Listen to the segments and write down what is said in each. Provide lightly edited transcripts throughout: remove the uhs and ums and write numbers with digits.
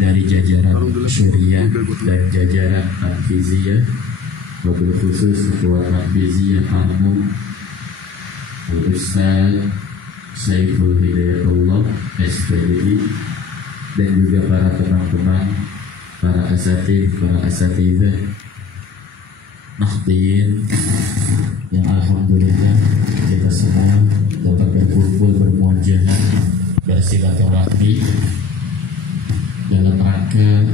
dari jajaran Syuriah dan jajaran Hafiziyah, wabil khusus Ketua Hafiziyah Al-Mu Al-Ustaz Saiful Hidayatullah SPDI, dan juga para teman-teman, para asatidzah Nahdien yang alhamdulillah kita semua dapat berkumpul bermuajahah bersilaturahmi dalam rangka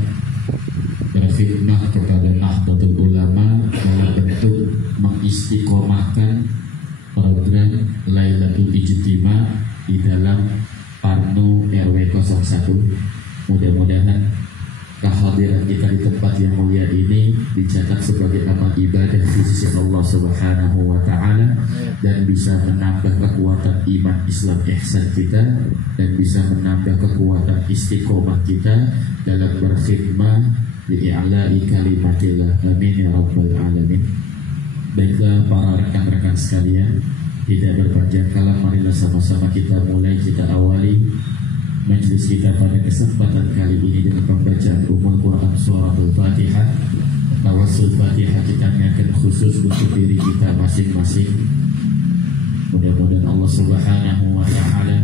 berkhidmah kepada Nahdlatul Ulama dalam bentuk mengistiqomahkan program Lailatul Ijtima di dalam Parno RW 01. Mudah-mudahan kehadiran kita di tempat yang mulia ini dicatat sebagai amal ibadah di sisi Allah Subhanahu wa Ta'ala, dan bisa menambah kekuatan iman Islam ihsan kita, dan bisa menambah kekuatan istiqomah kita dalam berkhidmah li'i'la'i kalimatillah. Amin ya rabbal alamin. Baiklah para rekan-rekan sekalian, tidak berpanjang kalam, marilah sama-sama kita mulai, kita awali majlis kita pada kesempatan kali ini dengan pembacaan umum Quran surah Al-Fatihah. Tawassul Fatihah kita niatkan khusus untuk diri kita masing-masing. Mudah-mudahan Allah Subhanahu wa Ta'ala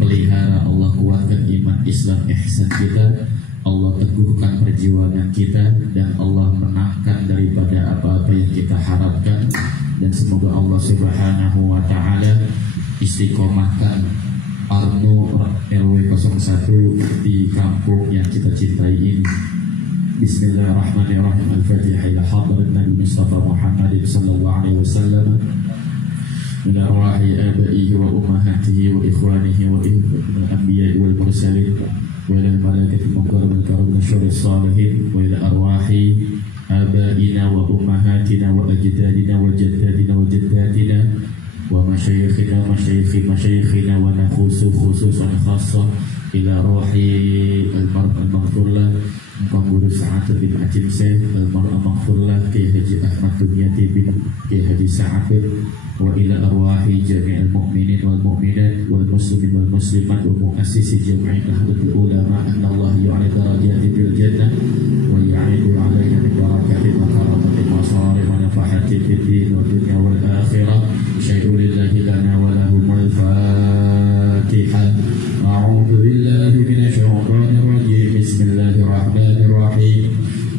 pelihara, Allah kuatkan iman Islam ihsan kita, Allah teguhkan perjuangan kita, dan Allah menangkan daripada apa-apa yang kita harapkan. Dan semoga Allah Subhanahu wa Ta'ala istiqomahkan Arno RW 01 di kampung yang kita cintai ini. Bismillahirrahmanirrahim. Al-Fatihah ila hadrat Nabi Mustafa Muhammad sallallahu alaihi wasallam. Min arwahi abaihi wa ummahatihi wa ikhwanihi wa al-anbiya'i wal mursalin wa ila al-malaikati mukarramin karamil syurri salihin wa ila arwahi abaina wa ummahatina wa ajdadina wa jaddadina wa jaddatina wa masyayikhina masyayikhina wa nakhusu khususan khassa ila ruhi al-maghfurlah Pengguru Sa'ad bin Ajim Syekh al-mar'a maghfurlah Kiai Haji Ahmad Dunyati bin Kiai Haji Sa'afir, wa ila arwahi jami'al mu'minin wal mu'minat wal muslimin wal muslimat wa mu'assisi jami'in Nahdlatul Ulama anna Allah yu'ali darajati bil jannah wa yu'idu alaina min barakati makaramati masari wa nafahati fid din wa dunya wal akhirah. Syai'u lillahi lana wa lahumul Fatihah. A'udzu billahi minasy syaithanir rajim. Bismillahirrahmanirrahim.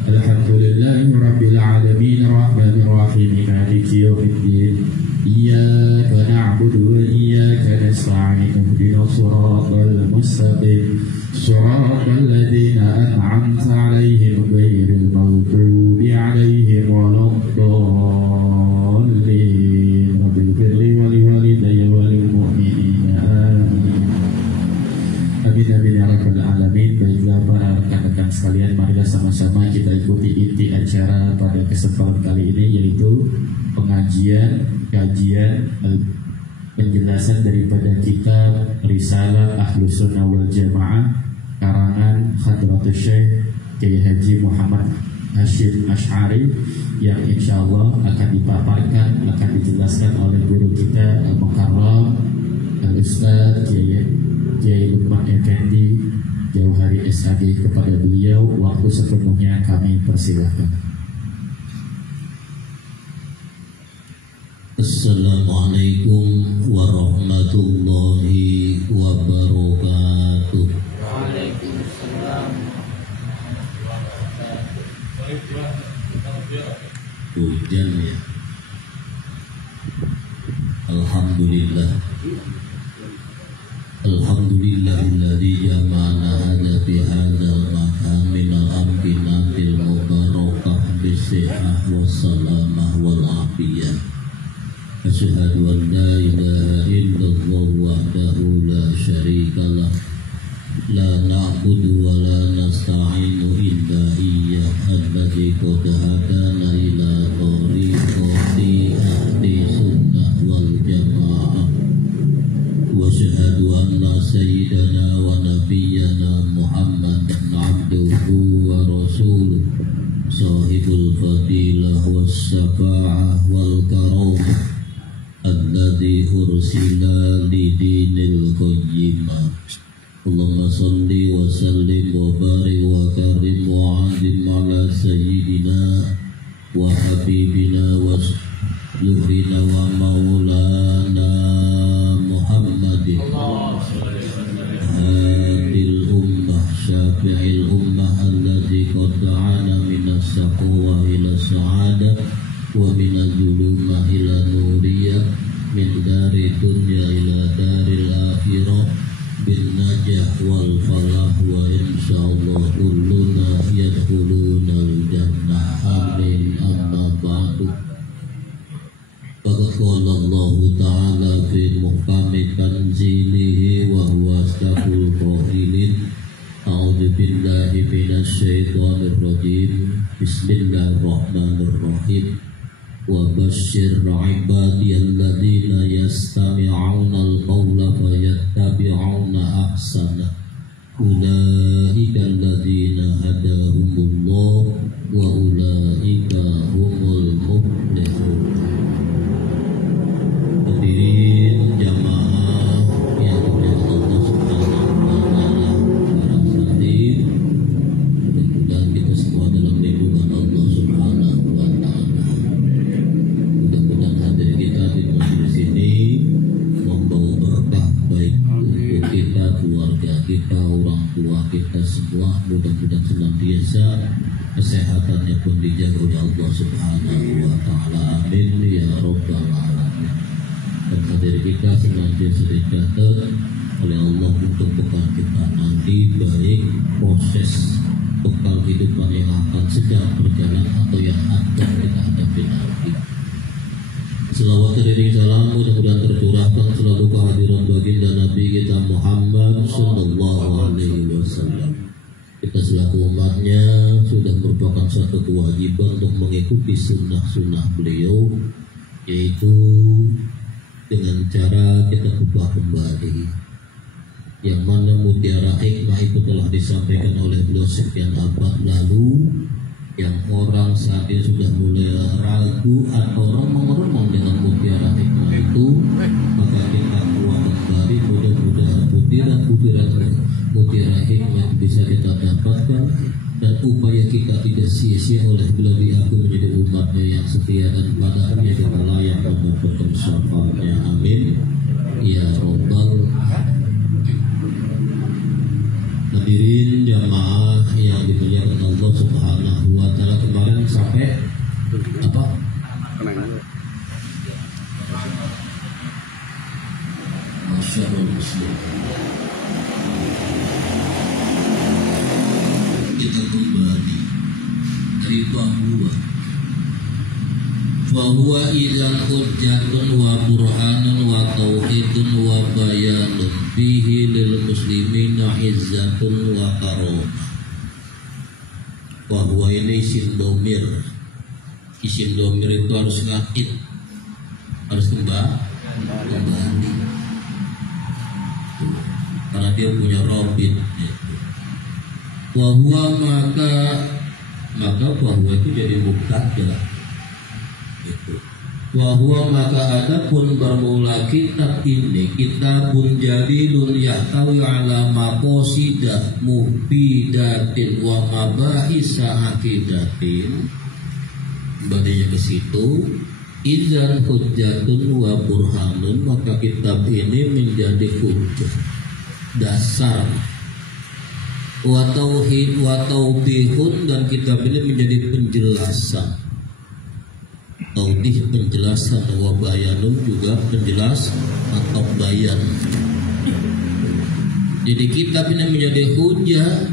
Alhamdulillahi rabbil alamin arrahmanir rahim maliki yaumiddin. Iyyaka na'budu wa iyyaka nasta'in. Ihdinas siratal mustaqim. Siratal ladzina an'amta 'alaihim ghairil maghdubi 'alaihim waladdallin. Rabbil firli wa liwalidayya wa lil mu'minina. Amin amin ya rabbal alamin. Baiklah para rekan-rekan sekalian, marilah sama-sama kita ikuti inti acara pada kesempatan kali ini, yaitu kajian penjelasan daripada kitab Risalah Ahlus Sunnah wal Jamaah karangan Hadratus Syekh Kiai Haji Muhammad Hashim Asy'ari, yang insyaallah akan dipaparkan, akan dijelaskan oleh guru kita Al-Mukarram Al-Ustaz Kiai Lukman Effendi Jauhari SAG. Kepada beliau waktu sepenuhnya kami persilahkan. Assalamualaikum warahmatullahi wabarakatuh. Waalaikumsalam. Hujan ya. Alhamdulillah. Alhamdulillahilladzi jama'ana hadza fi hadzal makan minal amkinatil mubarakah bisihah wassalamah wal afiyah. Asyhadu an la ilaha illallah wahdahu la syarikalah, la na'budu wa la nasta'inu illa iyyah, alladzi qad hadana ila tariqati ahli sunnah wal jamaah. Wa asyhadu anna sayyidana wa nabiyyana Muhammadan abduhu wa rasuluh, sahibul fadilah was syafa'ah wal karamah, ursila li dinil qayyimah. Allahumma salli wa وسلم وبارك وكرم وعظم على سيدنا وحبيبنا وسيدنا ومولانا محمد هادي الأمة شافع الأمة الذي قد دعانا من الشقوى إلى السعادة ومن الظلمة إلى النورية من دار الدنيا إلى دار الآخرة بالنجاح والفلاح وإن شاء الله كلنا يدخلون الجنة آمين أما بعد فقد قال الله تعالى في محكم تنزيله وهو أصدق القائلين أعوذ بالله من الشيطان الرجيم بسم الله الرحمن الرحيم وبشر عبادي الذين يستمعون القول فيتبعون أحسنه أولئك الذين هداهم الله وأولئك هم المفلحون. Hadirin jamaah yang dimuliakan Allah Subhanahu wa taala, para hadirin, mudah-mudahan kita semua dalam lindungan Allah Subhanahu wa taala. Mudah-mudahan hadir kita di majelis ini membawa berkah baik untuk kita, keluarga kita, orang tua kita semua. Mudah-mudahan senantiasa kesehatannya pun dijaga oleh Allah Subhanahu wa taala. Amin ya rabbal alamin. Dan hadir kita senantiasa dicatat oleh Allah untuk bekal kita nanti, baik proses bekal kehidupan yang akan sedang berjalan atau yang akan kita hadapi nanti. Selawat dan salam mudah-mudahan tercurahkan selalu kehadiran baginda Nabi kita Muhammad Sallallahu Alaihi Wasallam. Kita selaku umatnya sudah merupakan suatu kewajiban untuk mengikuti sunnah-sunnah beliau, yaitu dengan cara kita ubah kembali, yang mana mutiara hikmah itu telah disampaikan oleh beliau sekian abad lalu, yang orang saat ini sudah mulai ragu atau remang-remang dengan mutiara hikmah itu, maka kita ubah kembali. Mudah-mudahan butiran mutiara hikmah bisa kita dapatkan, dan upaya kita tidak sia-sia oleh beliau diaku menjadi umatnya yang setia dan padanya kita layak mendapatkan syafaatnya. Amin ya rabbal alamin. Hadirin jamaah yang dimuliakan Allah Subhanahu wa taala, kemarin sampai apa? Masyaallah muslim. Kita kembali dari bahwa idzal hujjatun wa burhanun wa tauhidun wa bayanun bihi lil muslimina izzatun wa karamah. Bahwa ini isim domir itu harus ngakit, harus kembali karena dia punya robit. Bahwa maka bahwa itu jadi mubtada. Bahwa maka adapun bermula kitab ini kitabun jalilun yahtawi ala maqasidah mufidatin wa mabahisa akidatin. Kembalinya ke situ, idzan hujjatun wa burhanun, maka kitab ini menjadi hujjah, dasar, wa tauhid wa taubihun, dan kitab ini menjadi penjelasan. Taubih penjelasan, wa bayanun juga penjelas atau bayan. Jadi kitab ini menjadi hujjah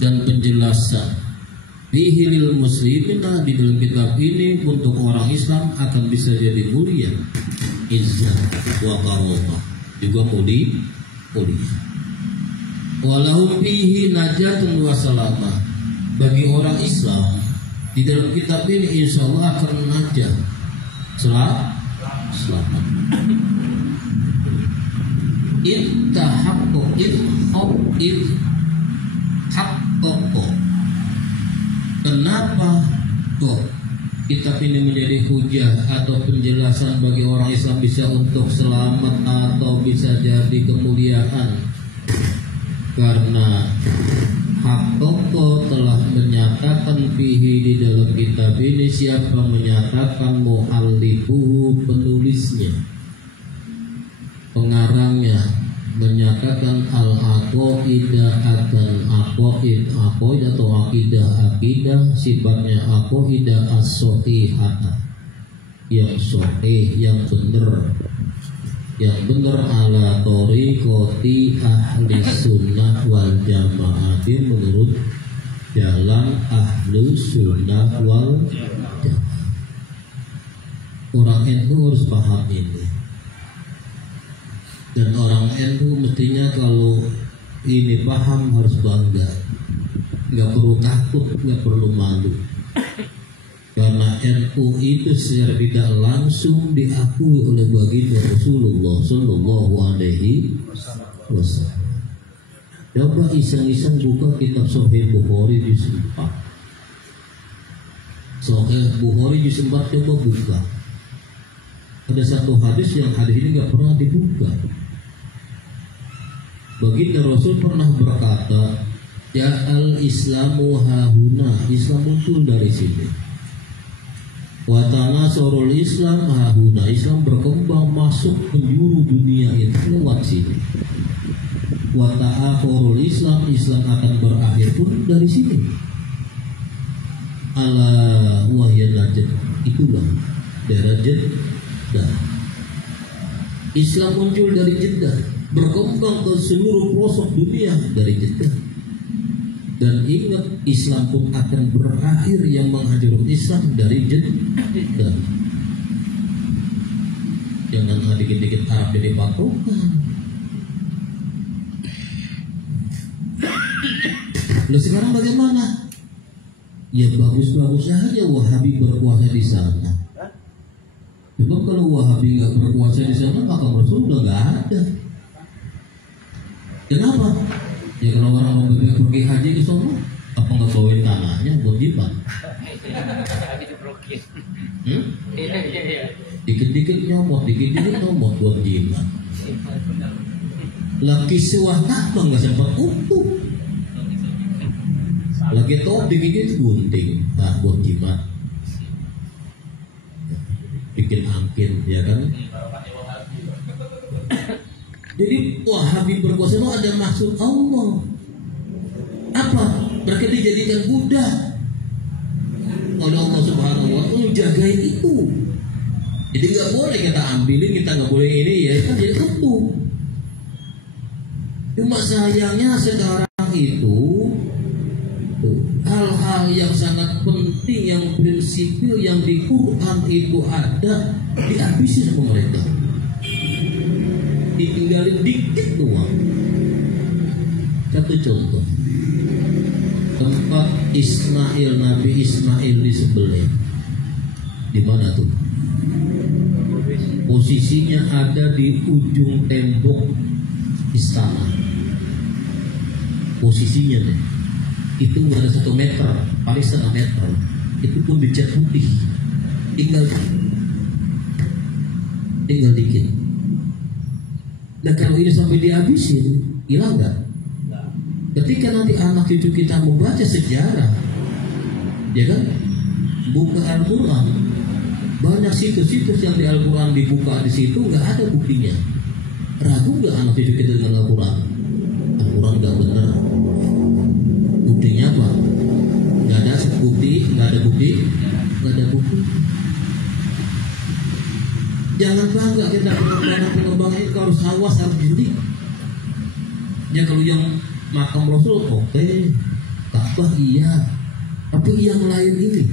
dan penjelasan. Bihilil muslimina, di dalam kitab ini untuk orang Islam akan bisa jadi mulia, izzah wa karamah, juga mulia. Walahum fihi najatun wa salamah, bagi orang Islam di dalam kitab ini insya Allah akan najat, selamat. Kenapa kok kitab ini menjadi hujah atau penjelasan bagi orang Islam bisa untuk selamat atau bisa jadi kemuliaan? Karena hak toko telah menyatakan fihi di dalam kitab ini. Siapa menyatakan? Mu'allifuhu, penulisnya, pengarangnya, menyatakan al-aqaidah akan aqaid atau akidah sifatnya aqaidah as-sahihah, yang sahih, yang benar ala thoriqati ahli sunnah wal jamaah, menurut jalan ahlu sunnah wal jamaah. Orang NU harus paham ini. Dan orang NU mestinya kalau ini paham harus bangga, nggak perlu takut, nggak perlu malu. Karena NU itu secara tidak langsung diakui oleh baginda Rasulullah Sallallahu Alaihi Wasallam. Coba iseng-iseng buka kitab Sahih Bukhari juz 4. Sahih Bukhari juz 4 coba buka. Ada satu hadis yang hadis ini nggak pernah dibuka. Baginda Rasul pernah berkata, ya al-islamu hahuna, Islam muncul dari sini. Wa tanasurul Islam hahuna, Islam berkembang masuk penjuru dunia itu lewat sini. Wa ta'akhurul Islam, Islam akan berakhir pun dari sini. Ala wahya Najd, itulah daerah Jeddah. Islam muncul dari Jeddah, berkembang ke seluruh pelosok dunia dari Jeddah. Dan ingat, Islam pun akan berakhir, yang menghancurkan Islam dari Jeddah. Jangan dikit-dikit Arab jadi patokan. Lalu sekarang bagaimana? Ya bagus-bagus saja Wahabi berkuasa di sana. Sebab kalau Wahabi nggak berkuasa di sana, maka Rasul udah nggak ada. Kenapa? Ya kalau orang mau pergi haji ke sana, apa nggak bawain tanahnya buat jimat? Dikit-dikit nyomot buat jimat. Lagi sewa Ka'bah nggak sempat utuh. Lagi top dikit gunting, nah buat jimat. Bikin angkin, ya kan? Jadi Wahabi berkuasa itu ada maksud Allah. Apa? Mereka dijadikan budak oleh Allah Subhanahu wa Ta'ala, jagain itu. Jadi nggak boleh kita ambilin, kita nggak boleh ini, ya kan jadi kembung. Cuma sayangnya sekarang itu hal-hal yang sangat penting, yang prinsipil, yang di Quran itu ada, dihabisin sama mereka. Ditinggalin dikit doang. Satu contoh, tempat Ismail, Nabi Ismail disembelih, di mana tuh? Posisinya ada di ujung tembok istana. Posisinya deh, itu nggak ada 1 meter, paling 1 meter. Itu pun dicat putih. Tinggal dikit. Nah kalau ini sampai dihabisin, hilang nggak? Ketika nanti anak cucu kita membaca sejarah, ya kan, buka Al-Quran, banyak situs-situs yang di Al-Quran dibuka di situ nggak ada buktinya. Ragu nggak anak cucu kita dengan Al-Quran? Al-Quran nggak benar. Buktinya apa? Nggak ada bukti. Jangan bangga kita pengembangan itu, harus awas, harus jeli. Ya kalau yang makam Rasul oke, Ka'bah iya, tapi yang lain ini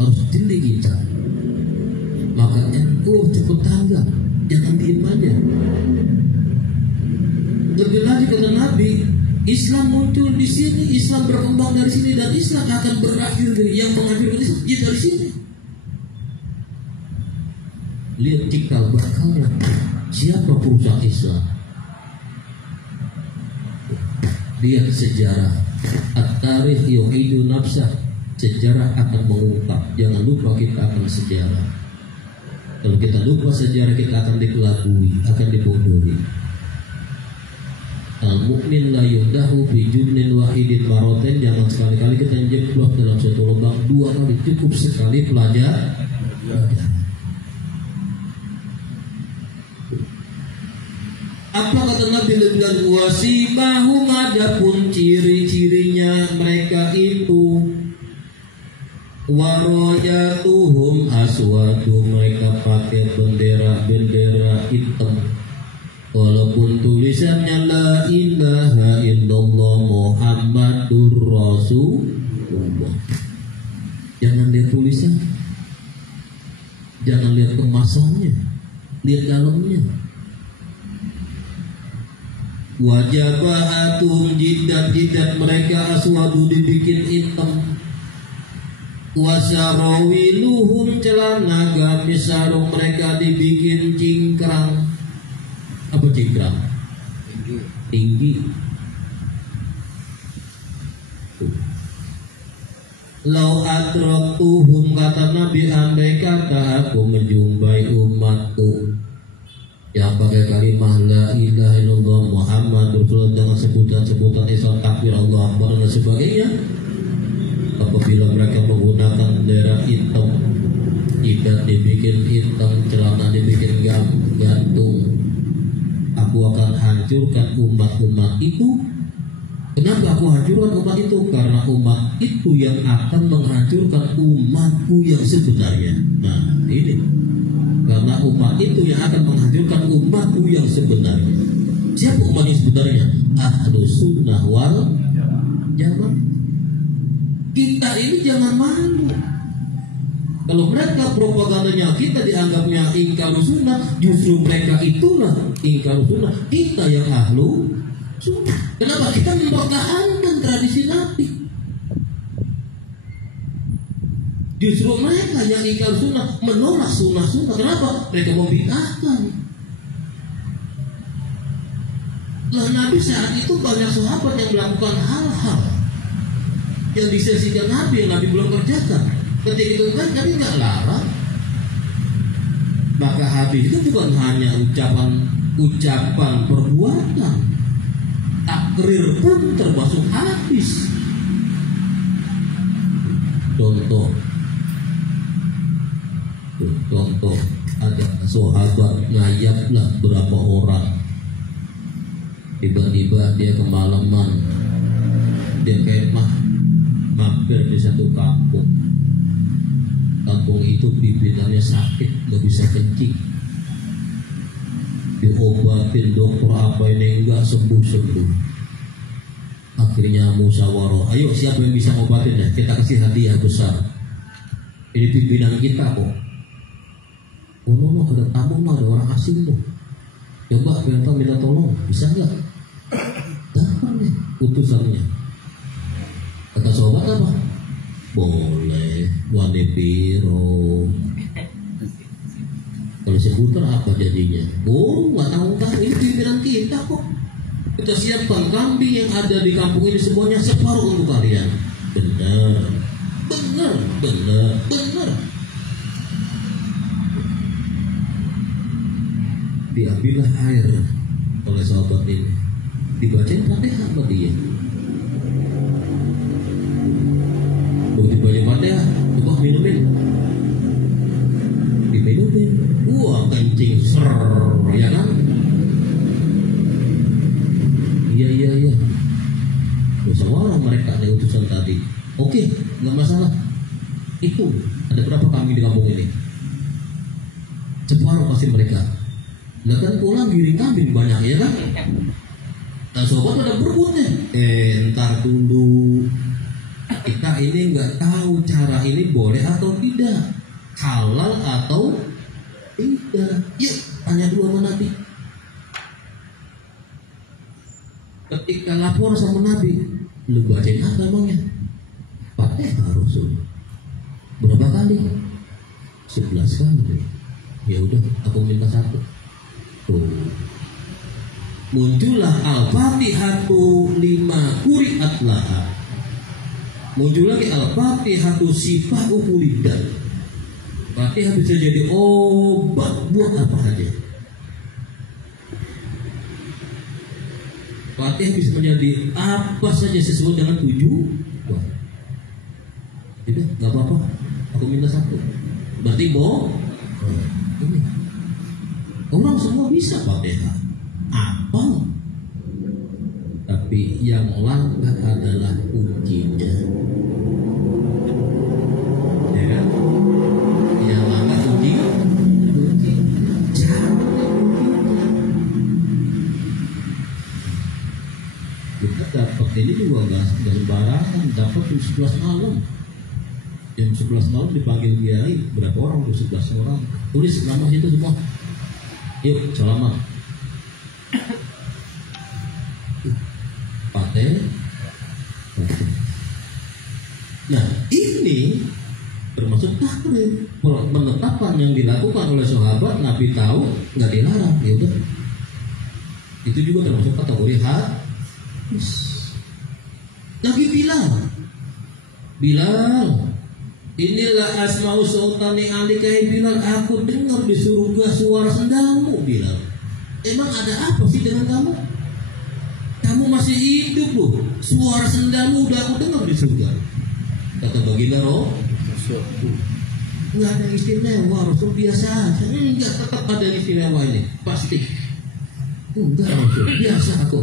harus jeli kita. Makanya cepet tanggap, jangan diem aja. Lebih lagi kata Nabi, Islam muncul di sini, Islam berkembang dari sini, dan Islam akan berakhir dari yang mengakhirkan Islam dari sini. Lihat cikal bakalnya, siapa perusahaan Islam? Lihat sejarah, at-tarikh yu'idu nafsah, sejarah akan mengungkap. Jangan lupa kita akan sejarah. Kalau kita lupa sejarah, kita akan dikelabui, akan dibodohi. Al-mu'min la yudahu fi jubnin wahidin maroten. Jangan sekali-kali kita jeblos dalam satu lubang 2 kali, cukup sekali pelajar. Apa kata Nabi dengan wasimahum, adapun ciri-cirinya mereka itu warojatuhum aswadu, mereka pakai bendera-bendera hitam. Walaupun tulisannya la ilaha illallah Muhammadur Rasulullah. Jangan lihat tulisan, jangan lihat kemasannya, lihat dalamnya. Wajabahatum, jidat-jidat mereka aswadu, dibikin hitam. Wasarawiluhum, celana gamis sarung mereka dibikin cingkrang. Apa cingkrang? Tinggi. Lau adraktuhum, kata Nabi, andai kata aku menjumpai umatku yang pakai kalimah la ilaha illallah Muhammad Rasulullah dengan sebutan-sebutan Islam, takbir, Allah Akbar dan sebagainya, apabila mereka menggunakan bendera hitam, jidat dibikin hitam, celana dibikin gantung, aku akan hancurkan umat-umat itu. Kenapa aku hancurkan umat itu? Karena umat itu yang akan menghancurkan umatku yang sebenarnya. Nah ini, karena umat itu yang akan menghancurkan umatku yang sebenarnya. Siapa umat yang sebenarnya? Ahlus sunnah wal jamaah. Kita ini jangan malu. Kalau mereka propagandanya kita dianggapnya ingkar sunnah, justru mereka itulah ingkar sunnah, kita yang ahlu sunnah. Kenapa? Kita mempertahankan tradisi Nabi. Justru mereka yang ingkar sunnah, menolak sunnah-sunnah. Kenapa? Mereka membid'ahkan. Lah Nabi saat itu banyak sahabat yang melakukan hal-hal yang disaksikan Nabi, yang Nabi belum kerjakan. Ketika itu kan Nabi nggak larang. Maka hadis itu bukan hanya ucapan perbuatan, takrir pun termasuk hadis. Contoh ada sahabat ngayaplah berapa orang, tiba-tiba dia kemalaman, dia kayak mampir di satu kampung. Kampung itu bibitnya sakit, nggak bisa kencing, diobatin dokter apa ini enggak sembuh. Akhirnya musyawarah, ayo siapa yang bisa ngobatin ya, kita kasih hadiah besar. Ini pimpinan kita kok. Oh, ada tamu, ada orang asing tuh. Coba kita minta tolong, bisa nggak? Dapat nih utusannya. Kata sobat apa? Boleh, wade piro. Kalau seputar apa jadinya? Oh, nggak tahu kan? Ini pimpinan kita kok. Kita siapkan kambing yang ada di kampung ini semuanya separuh untuk kalian. Benar. Diambillah air oleh sahabat ini, dibacain Fatihah sama dia. Begitu baca Fatihah, coba minumin, diminumin, wah kencing ser, ya kan? Iya. Musyawarah mereka ada utusan tadi. Oke, nggak masalah. Itu ada berapa kambing di kampung ini? Separuh pasti mereka. Nah kan pulang giring kambing banyak ya kan? Nah sobat ada berbunyi. Entar dulu. Kita ini nggak tahu cara ini boleh atau tidak, halal atau tidak. Yuk tanya dulu sama Nabi. Ketika lapor sama Nabi, lu bacain apa emangnya? Fatihah Rasul. Berapa kali? 11 kali. Ya udah, aku minta 1. Tuh. Muncullah Al-Fatihatu 5 quri'at laha. Muncul lagi Al-Fatihatu sifah ukulidan. Fatihah bisa jadi obat buat apa aja. Fatihah bisa menjadi apa saja sesuai dengan tujuan. Tidak, nggak apa-apa. Aku minta satu. Berarti ini orang semua bisa Fatihah. Apa? Tapi yang langka adalah ujinya. Ya kan? Yang langka uji. Kita dapat ini juga nggak sembarangan. Dapat jam 11 malam. Jam 11 malam dipanggil kiai. Berapa orang? 11 orang. Tulis nama situ semua. Yuk, selamat. Nah, ini termasuk takrir, penetapan yang dilakukan oleh sahabat. Nabi tahu, nggak dilarang, ya udah. Itu juga termasuk kategori hadis. Lagi Bilal, inilah asma'u sultani alika Bilal. Aku dengar di surga suara sendalmu, Bilal. Emang ada apa sih dengan kamu? Kamu masih hidup loh. Suara sendalmu udah aku dengar di surga. Kata baginda Rasul, nggak ada istimewa, Rasul biasa aja. Enggak, tetap ada istimewa ini, pasti. Enggak, Rasul biasa aku.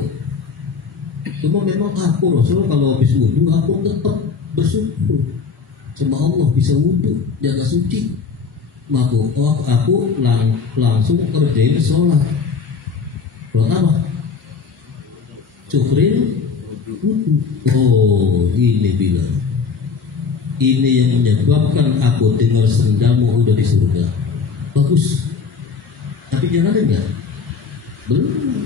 Cuma memang aku Rasul kalau habis wudhu aku tetap bersyukur sama Allah bisa wudhu, jaga suci. Maka aku langsung kerjain sholat. Sholat apa? Syukrin. Oh, ini Bilal. Ini yang menyebabkan aku dengar sendalmu udah di surga. Bagus. Tapi jangan enggak. Belum.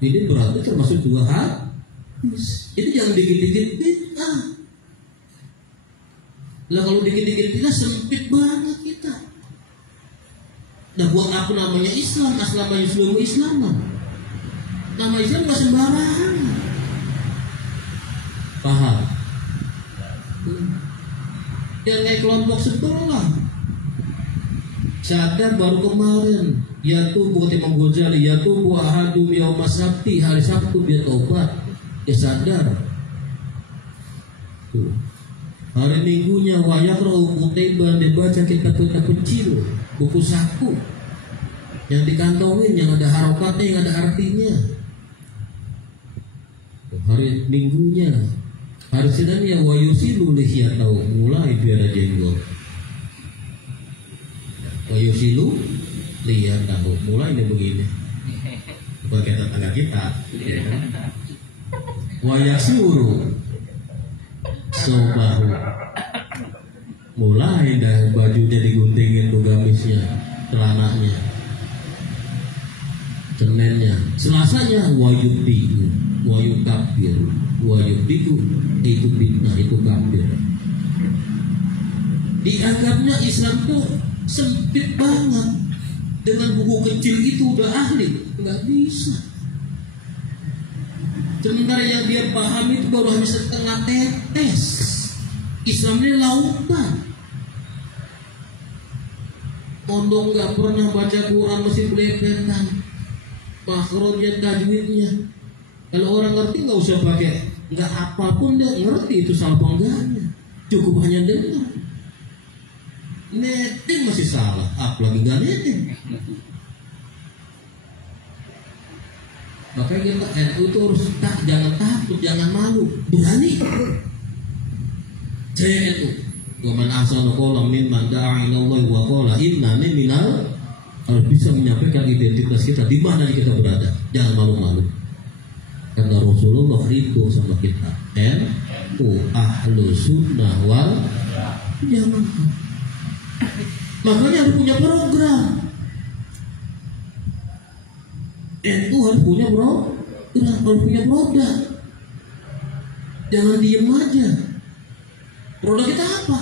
Ini berarti termasuk dua hadis. Ini jangan dikit-dikit bid'ah. Lah kalau dikit-dikit bid'ah sempit banget kita. Nah buat aku namanya Islam, aslama yuslimu islaman. Nama Islam gak sembarangan. Paham? Yang kayak kelompok sebelah sadar baru kemarin yaitu buat Imam Ghazali yaitu buat hadum yaum sabti, hari Sabtu dia taubat, dia sadar. Tuh. Hari Minggunya wayaqra'u kutiban, dia baca kitab-kitab kecil, buku saku yang dikantongin, yang ada harokatnya, yang ada artinya. Hari Minggunya, hari Seninnya wayusilu lihyatau, mulai biara jenggot. Wayusilu lihyatau, mulai dia begini. Bagi tetangga kita. Wayasiuru sobahu, mulai dah bajunya diguntingin tuh gamisnya, celananya. Seninnya, Selasanya wayubdiku, wayukabir, wayubdiku itu bid'ah, itu kafir. Dianggapnya Islam tuh sempit banget. Dengan buku kecil itu udah ahli, nggak bisa. Sementara yang dia paham itu baru hanya setengah tetes. Islam ini lautan. Pondok nggak pernah baca Quran mesti belepetan. Makhrajnya, tajwidnya. Kalau orang ngerti nggak usah pakai, nggak apapun dia ngerti itu salah enggaknya. Cukup hanya dengar. Netting masih salah, apalagi nggak netting. Makanya kita NU itu harus jangan takut, jangan malu, berani. Saya NU. Wa man ahsanu qawlan mimman da'a ila Allah wa qala innani minal, harus bisa menyampaikan identitas kita di mana kita berada. Jangan malu-malu. Karena Rasulullah rindu sama kita. NU ahlu sunnah wal jamaah. Makanya harus punya program. NU harus punya harus punya produk. Jangan diem aja. Produk kita apa?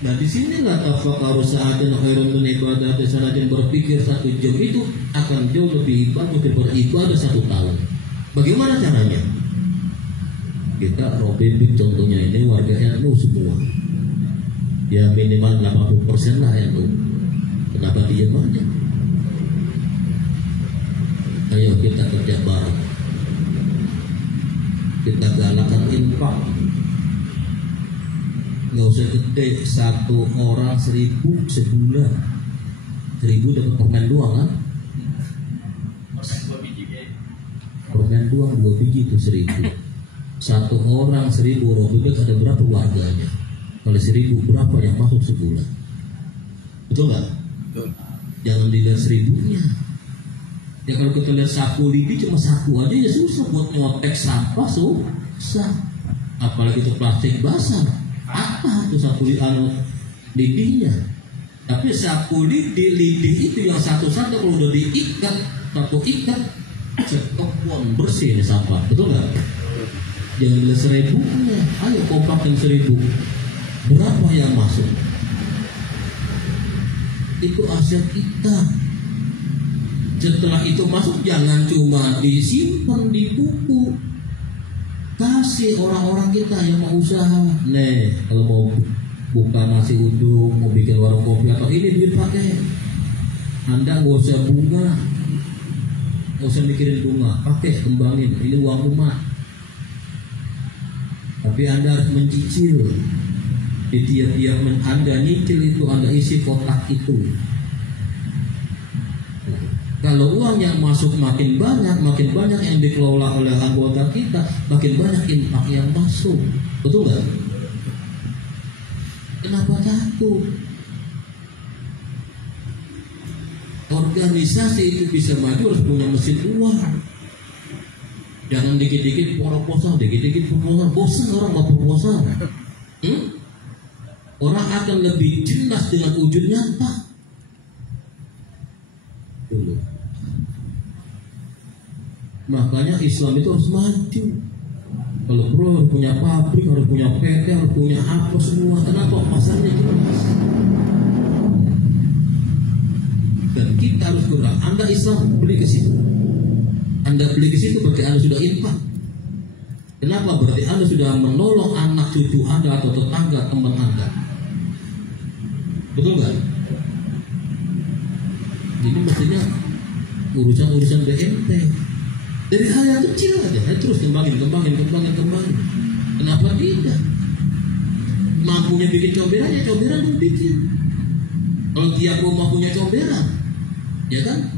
Nah disinilah tafakkaru sa'atan khairun min ibadah. Sanajan berpikir 1 jam itu akan jauh lebih bagus daripada ibadah 1 tahun. Bagaimana caranya? Kita Robin contohnya ini warga NU semua. Ya minimal 80% lah NU. Kenapa diem aja? Ayo kita kerja bareng. Kita galakan infak. Nggak usah gede, 1 orang 1.000 sebulan. 1.000 dapat permen doang kan? Permen doang 2 biji itu 1.000. 1 orang 1.000 Robibet ada berapa warganya? Kalau 1.000 berapa yang masuk sebulan? Betul nggak? Jangan dilihat 1.000-nya. Ya kalau kita lihat saku lidi cuma saku aja ya susah buat nyotek sampah, susah. Apalagi itu plastik basah. Apa tuh saku lidinya? Tapi saku lidi itu yang satu-satu kalau udah diikat, satu ikat, cekepon bersih ini sampah, betul nggak? Jangan dilihat 1.000-nya. Ayo kompakin 1.000. Berapa yang masuk? Itu aset kita. Setelah itu masuk jangan cuma disimpan di buku, kasih orang-orang kita yang mau usaha. Nih kalau mau buka nasi uduk, mau bikin warung kopi atau ini duit pakai. Anda nggak usah bunga, nggak usah mikirin bunga, pakai kembangin. Ini uang rumah. Tapi Anda harus mencicil. Di tiap-tiap Anda nyicil itu Anda isi kotak itu. Kalau uang yang masuk makin banyak yang dikelola oleh anggota kita, makin banyak infak yang masuk. Betul nggak? Kenapa takut? Organisasi itu bisa maju harus punya mesin uang. Jangan dikit-dikit proposal, dikit-dikit proposal. Bosan orang mau proposal. Orang akan lebih jelas dengan wujud nyata. Dulu. Makanya Islam itu harus maju. Kalau perlu harus punya pabrik, harus punya PT, harus punya apa semua. Kenapa? Pasarnya jelas. Dan kita harus gerak. Anda Islam beli ke situ. Anda beli ke situ berarti Anda sudah infak. Kenapa? Berarti Anda sudah menolong anak cucu Anda atau tetangga teman Anda. Betul nggak? Jadi mestinya urusan BMT dari hal yang kecil aja, terus kembangin. Kenapa tidak? Mampunya bikin comberan ya comberan dong bikin. Kalau tiap rumah punya comberan, ya kan?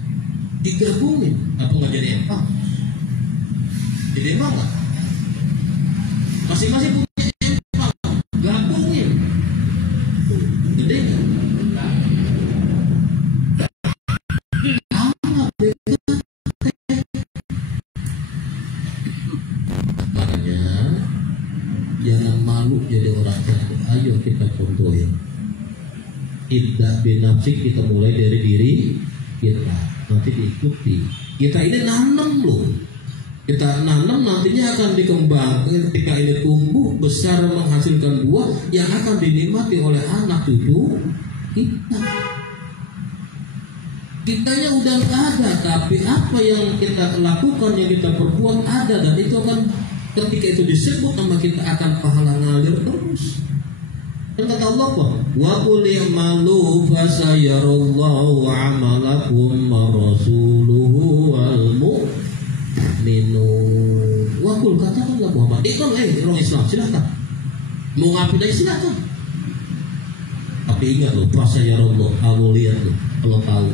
Digabungin, apa nggak jadi empang? Jadi empang nggak? Masing-masing punya empang, gabungin, gede nggak? Makanya jangan malu jadi orang jago. Ayo kita contohin. Tidak binafsik, kita mulai dari diri kita. Nanti diikuti. Kita ini nanam loh. Kita nanam nantinya akan dikembangkan. Ketika ini tumbuh besar menghasilkan buah yang akan dinikmati oleh anak cucu kita. Kitanya udah nggak ada, tapi apa yang kita lakukan, yang kita perbuat ada, dan itu akan ketika itu disebut nama kita akan pahala ngalir terus. Dan kata Allah apa? Wa qul i'malu fasayarallahu 'amalakum wa rasuluhu wal mu'minun. Wa qul katakanlah Muhammad, orang Islam silakan. Mau ngapain silakan. Tapi ingat loh, fasayarallahu, Allah lihat loh, Allah tahu.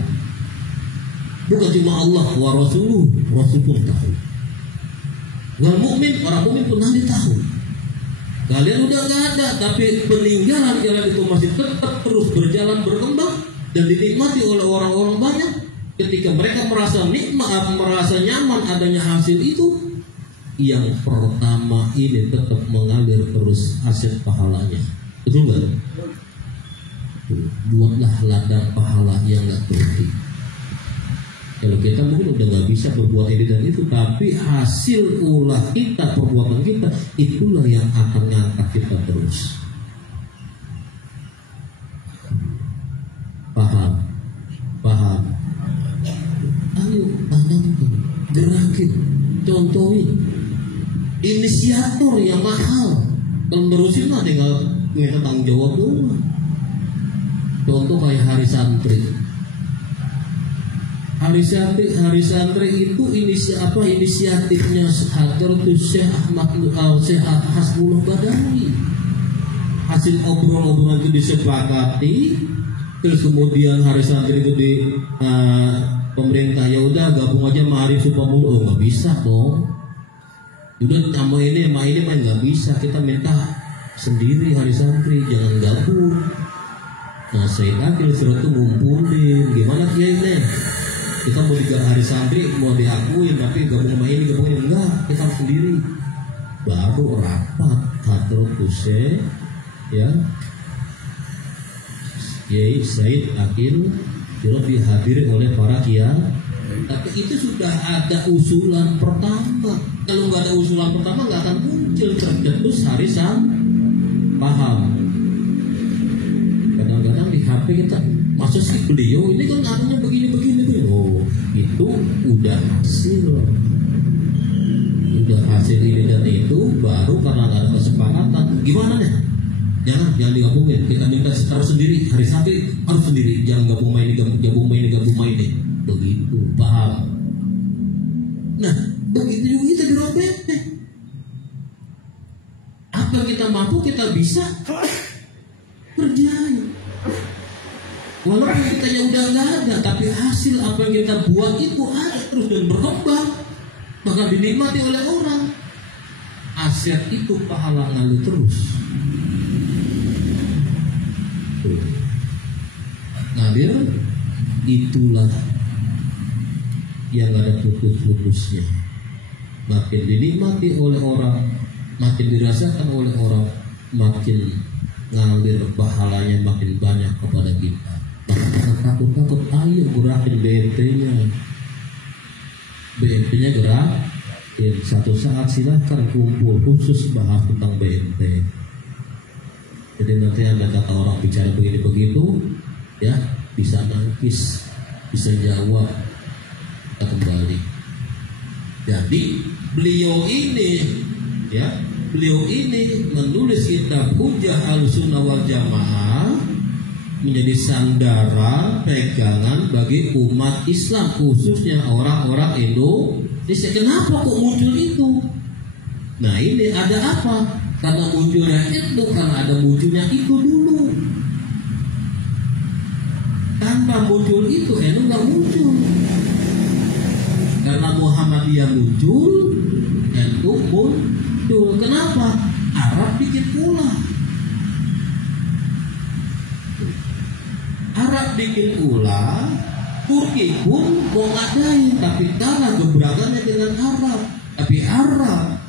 Bukan cuma Allah wa rasuluhu, Rasul pun tahu. Wal mu'min, orang mukmin pun nanti tahu. Kalian udah nggak ada, tapi peninggalan jalan itu masih tetap terus berjalan berkembang dan dinikmati oleh orang-orang banyak. Ketika mereka merasa nikmat, merasa nyaman adanya hasil itu, yang pertama ini tetap mengalir terus aset pahalanya. Betul nggak? Buatlah ladang pahala yang nggak berhenti. Kalau kita mungkin udah nggak bisa berbuat ini dan itu, tapi hasil ulah kita, perbuatan kita, itulah yang akan ngangkat kita terus. Paham? Ayo, tanamkan, gerakin, contohin. Inisiator yang mahal. Kalau nerusin mah tinggal minta tanggung jawab doang. Contoh kayak hari santri. Hari santri itu inisiatifnya Hadratus Syekh Syekh Hasbullah Badawi. Hasil obrolan itu disepakati, terus kemudian hari santri itu di pemerintah ya udah gabung aja Ma'arif Supamulia. Oh nggak bisa dong. Udah sama ini main nggak bisa, kita minta sendiri hari santri, jangan gabung. Nah saya akhir surat itu ngumpulin, gimana dia ini? Kita mau digagal hari santri, mau diakuin, tapi gabung sama ini, gabung ini enggak, kita harus sendiri. Baru rapat Hadratus Syekh ya Kiai Said Akil lebih hadir oleh para kiai. Tapi itu sudah ada usulan pertama. Kalau nggak ada usulan pertama nggak akan muncul tercetus hari santri. Paham? Kadang-kadang di HP kita, masa sih beliau ini kan arahnya begini. Oh, itu udah hasil ini dan itu baru karena nggak ada kesepakatan. Gimana nih? Jangan digabungin. Kita minta harus sendiri. Hari santri harus sendiri. Jangan gabung main ini. Begitu, paham? Nah, begitu juga kita dirobek. Apa yang kita mampu kita bisa kerjain. Walaupun kitanya udah nggak ada, tapi hasil apa yang kita buat itu ada terus dan berkembang, maka dinikmati oleh orang. Aset itu pahala ngalir terus. Ngalir itulah yang ada putus-putusnya. Makin dinikmati oleh orang, makin dirasakan oleh orang, makin ngalir pahalanya makin banyak kepada kita. Maka takut-takut, ayo gerakin BNT-nya gerakin. Satu saat silahkan kumpul khusus bahas tentang BNT. Jadi nanti Anda kata orang bicara begini begitu, ya bisa nangkis, bisa jawab, kita kembali. Jadi beliau ini menulis kitab Hujjah Ahlussunnah wal Jamaah menjadi sandara pegangan bagi umat Islam, khususnya orang-orang Indonesia. Kenapa kok muncul itu? Nah ini ada apa? Karena munculnya itu, karena ada munculnya itu dulu. Tanpa muncul itu, nggak muncul. Karena Muhammadiyah muncul, NU muncul. Kenapa? Arab bikin pula. Turki pun mau ngadain, tapi cara gebrakannya dengan Arab. Tapi Arab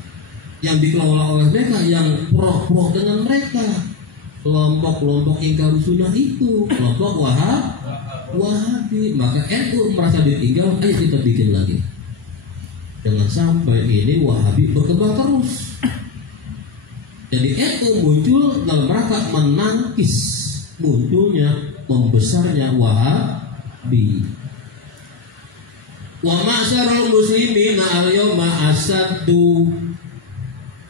yang dikelola oleh mereka, yang pro dengan mereka, kelompok ingkar sunnah itu, kelompok Wahabi. Maka NU merasa ditinggal, ayo kita bikin lagi. Jangan sampai ini Wahabi berkembang terus. Jadi NU muncul dalam rangka menangkis munculnya, membesarnya Wahabi. Wa ma'syarul muslimina al-yawma asaddu.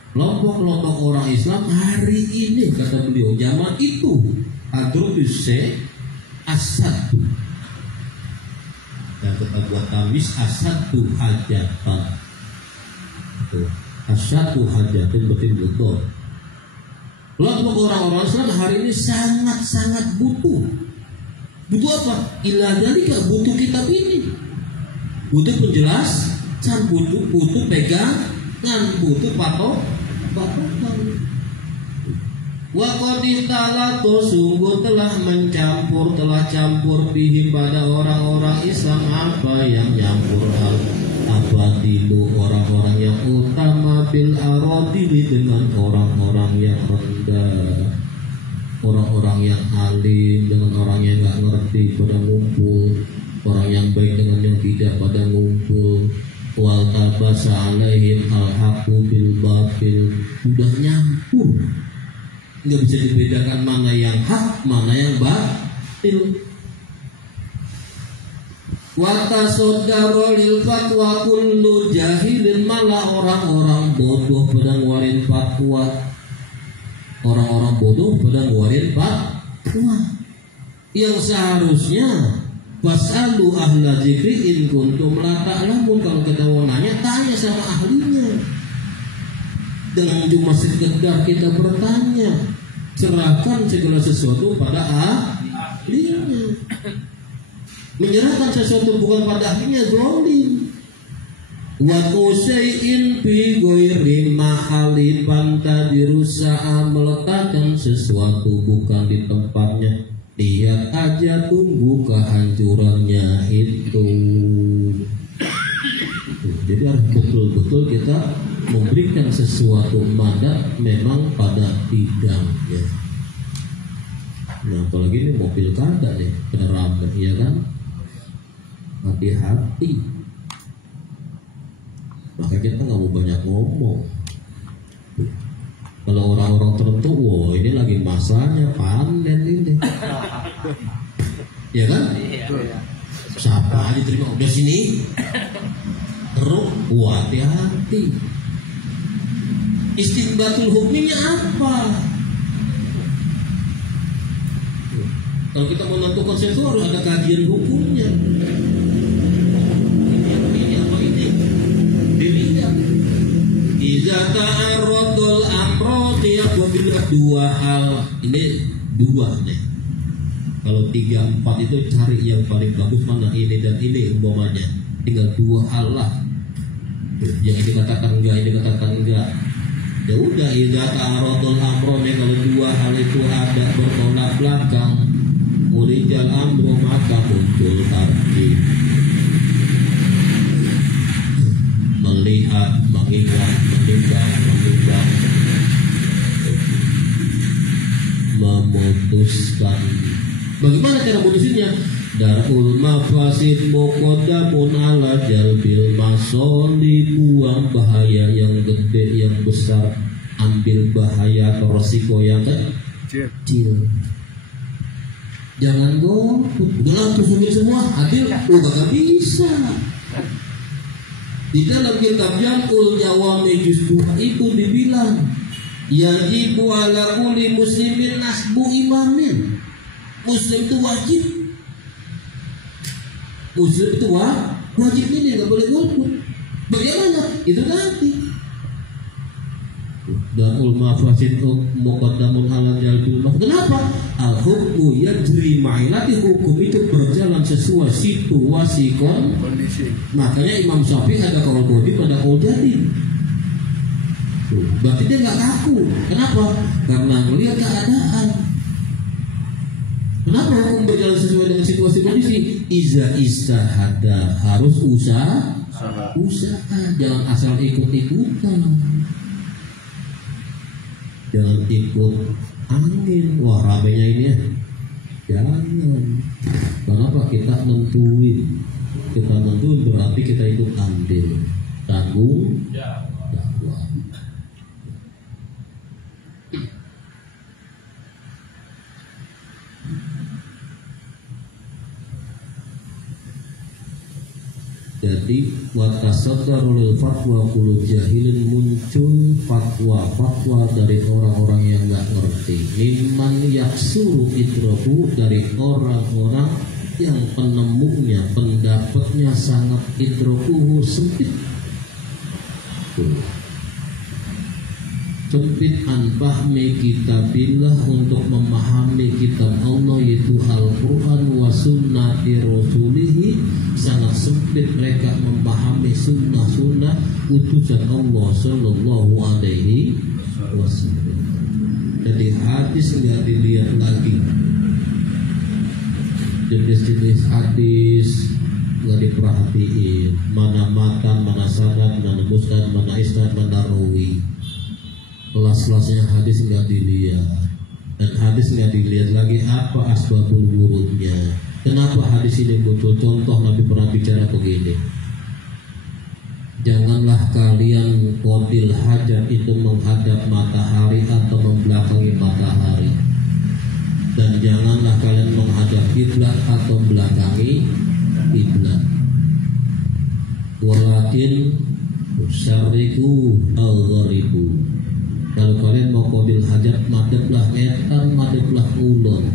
Kelompok-kelompok orang Islam hari ini, kata beliau, zaman itu Hadratus Syekh asaddu. Dan kita buat tamis asaddu hajatan. Asaddu hajatan betul-betul. Kelompok orang-orang Islam hari ini sangat-sangat butuh. Butuh apa? Ila jalika, butuh kitab ini. Butuh penjelasan, butuh pegangan, butuh patokan. Wa qad talaqo, sungguh telah campur bihi pada orang-orang Islam apa yang nyampur abadilu, orang-orang yang utama, bil aradili, dengan orang-orang yang rendah, orang-orang yang alim dengan orang yang nggak ngerti pada ngumpul, orang yang baik dengan yang tidak pada ngumpul. Wal tabasa alaihim al-haqu bil batil, sudah nyampur, nggak bisa dibedakan mana yang hak, mana yang batil. Watasodaro lil fatwa kullu jahilin, malah orang-orang bodoh pada ngeluarin fatwa. Orang-orang bodoh pada ngeluarin fatwa yang seharusnya Fas'alu ahla dzikri in kuntum la ta'lamun. Kalau kita mau nanya, tanya sama ahlinya. Jangan cuma sekedar kita bertanya. Serahkan segala sesuatu pada ahlinya. Menyerahkan sesuatu bukan pada ahlinya zalim. Wa usai'in fi ghairi mahali pantadiru sa'a, meletakkan sesuatu bukan di tempatnya. Lihat aja, tunggu kehancurannya itu. Jadi harus betul-betul kita memberikan sesuatu mandat memang pada bidangnya. Nah, apalagi ini mobil kada nih, penerangan, ya kan? Hati-hati. Maka kita nggak mau banyak ngomong. Kalau orang-orang tertentu, wah ini lagi masanya panen ini, ya kan? Siapa aja terima udah sini, terus, wah hati-hati. Istinbatul hukumnya apa? Kalau kita menentukan sesuatu harus ada kajian hukumnya. Ini apa ini? Dilihat. Iza ta'arradul amro, dia memiliki dua hal. Ini dua nih. Kalau 3, 4 itu cari yang paling bagus mana, ini dan ini umpamanya. Tinggal dua hal lah. Yang ini katakan enggak, ini katakan enggak. Ya udah, iza ta'arradul amro nih, kalau dua hal itu ada bertolak belakang, murijal amro, maka muncul tarjih. Melihat, mengingat, menimbang, memutuskan. Bagaimana cara memutuskannya? Darul mafasid muqaddamun ala jalbil masoli. Buang bahaya yang gede, yang besar, ambil bahaya atau resiko yang kecil. Jangan golput, udah langsung semua adil, udah gak bisa. Di dalam kitab Jam'ul Jawami juz 2 itu dibilang yajibu ala kulli muslimin nasbu imamin. Muslim itu wajib. Muslim itu wajib, ini nggak boleh golput. Bagaimana? Itu nanti. Darul mafasid muqaddamun ala jalbil mafsid. Kenapa? Al-hukmu yajri ma'ilati, hukum itu berjalan sesuai situasi kondisi. Makanya Imam Syafi'i ada kaul qadim, ada kaul jadid. Berarti dia nggak kaku. Kenapa? Karena melihat keadaan. Kenapa hukum berjalan sesuai dengan situasi kondisi? Iza istahada, harus usaha, jangan asal ikut-ikutan. Jangan ikut angin. Wah ramenya ini ya. Jangan. Kenapa? Kita nentuin. Kita nentuin berarti kita ikut andil. Tanggung jawab. Jadi watasaddarul fatwa kullu jahilin, muncul fatwa dari orang-orang yang nggak ngerti. Mimman yaksuru idrahu, dari orang-orang yang penemunya, pendapatnya sangat idrakuhu sempit. Sempit an fahmi kitabillah, untuk memahami kitab Allah yaitu Al-Quran wa sunnati rasulihi. Sangat sempit mereka memahami sunnah-sunnah utusan Allah sallallahu alaihi wasallam. Jadi hadis nggak dilihat lagi, jenis-jenis hadis nggak diperhatiin, mana matan, mana sanad, mana musnad, mana isnad, mana rawi. Kelas-kelasnya hadis nggak dilihat, dan hadis nggak dilihat lagi apa asbabul wurudnya. Kenapa hadis ini muncul? Contoh Nabi pernah bicara begini, janganlah kalian qadil hajat itu menghadap matahari atau membelakangi matahari, dan janganlah kalian menghadap kiblat atau belakangi kiblat. Walakin syariku al-gharibu, kalau kalian mau qadil hajat, madhablah etan, madhablah ulun.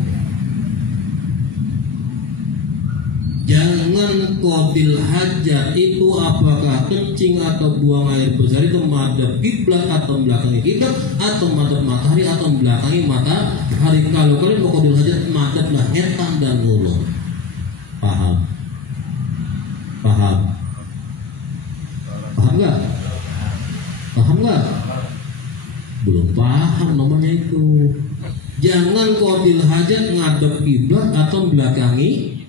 Jangan qadil hajat itu apakah kencing atau buang air besar itu madhab kiblat atau belakangi kiblat atau madhab matahari atau belakangi matahari. Kalau kalian mau qadil hajat madhablah etan dan ulur. Paham? Paham? Paham nggak? Paham nggak? Belum paham namanya itu. Jangan qadil hajat ngadep kiblat atau belakangi.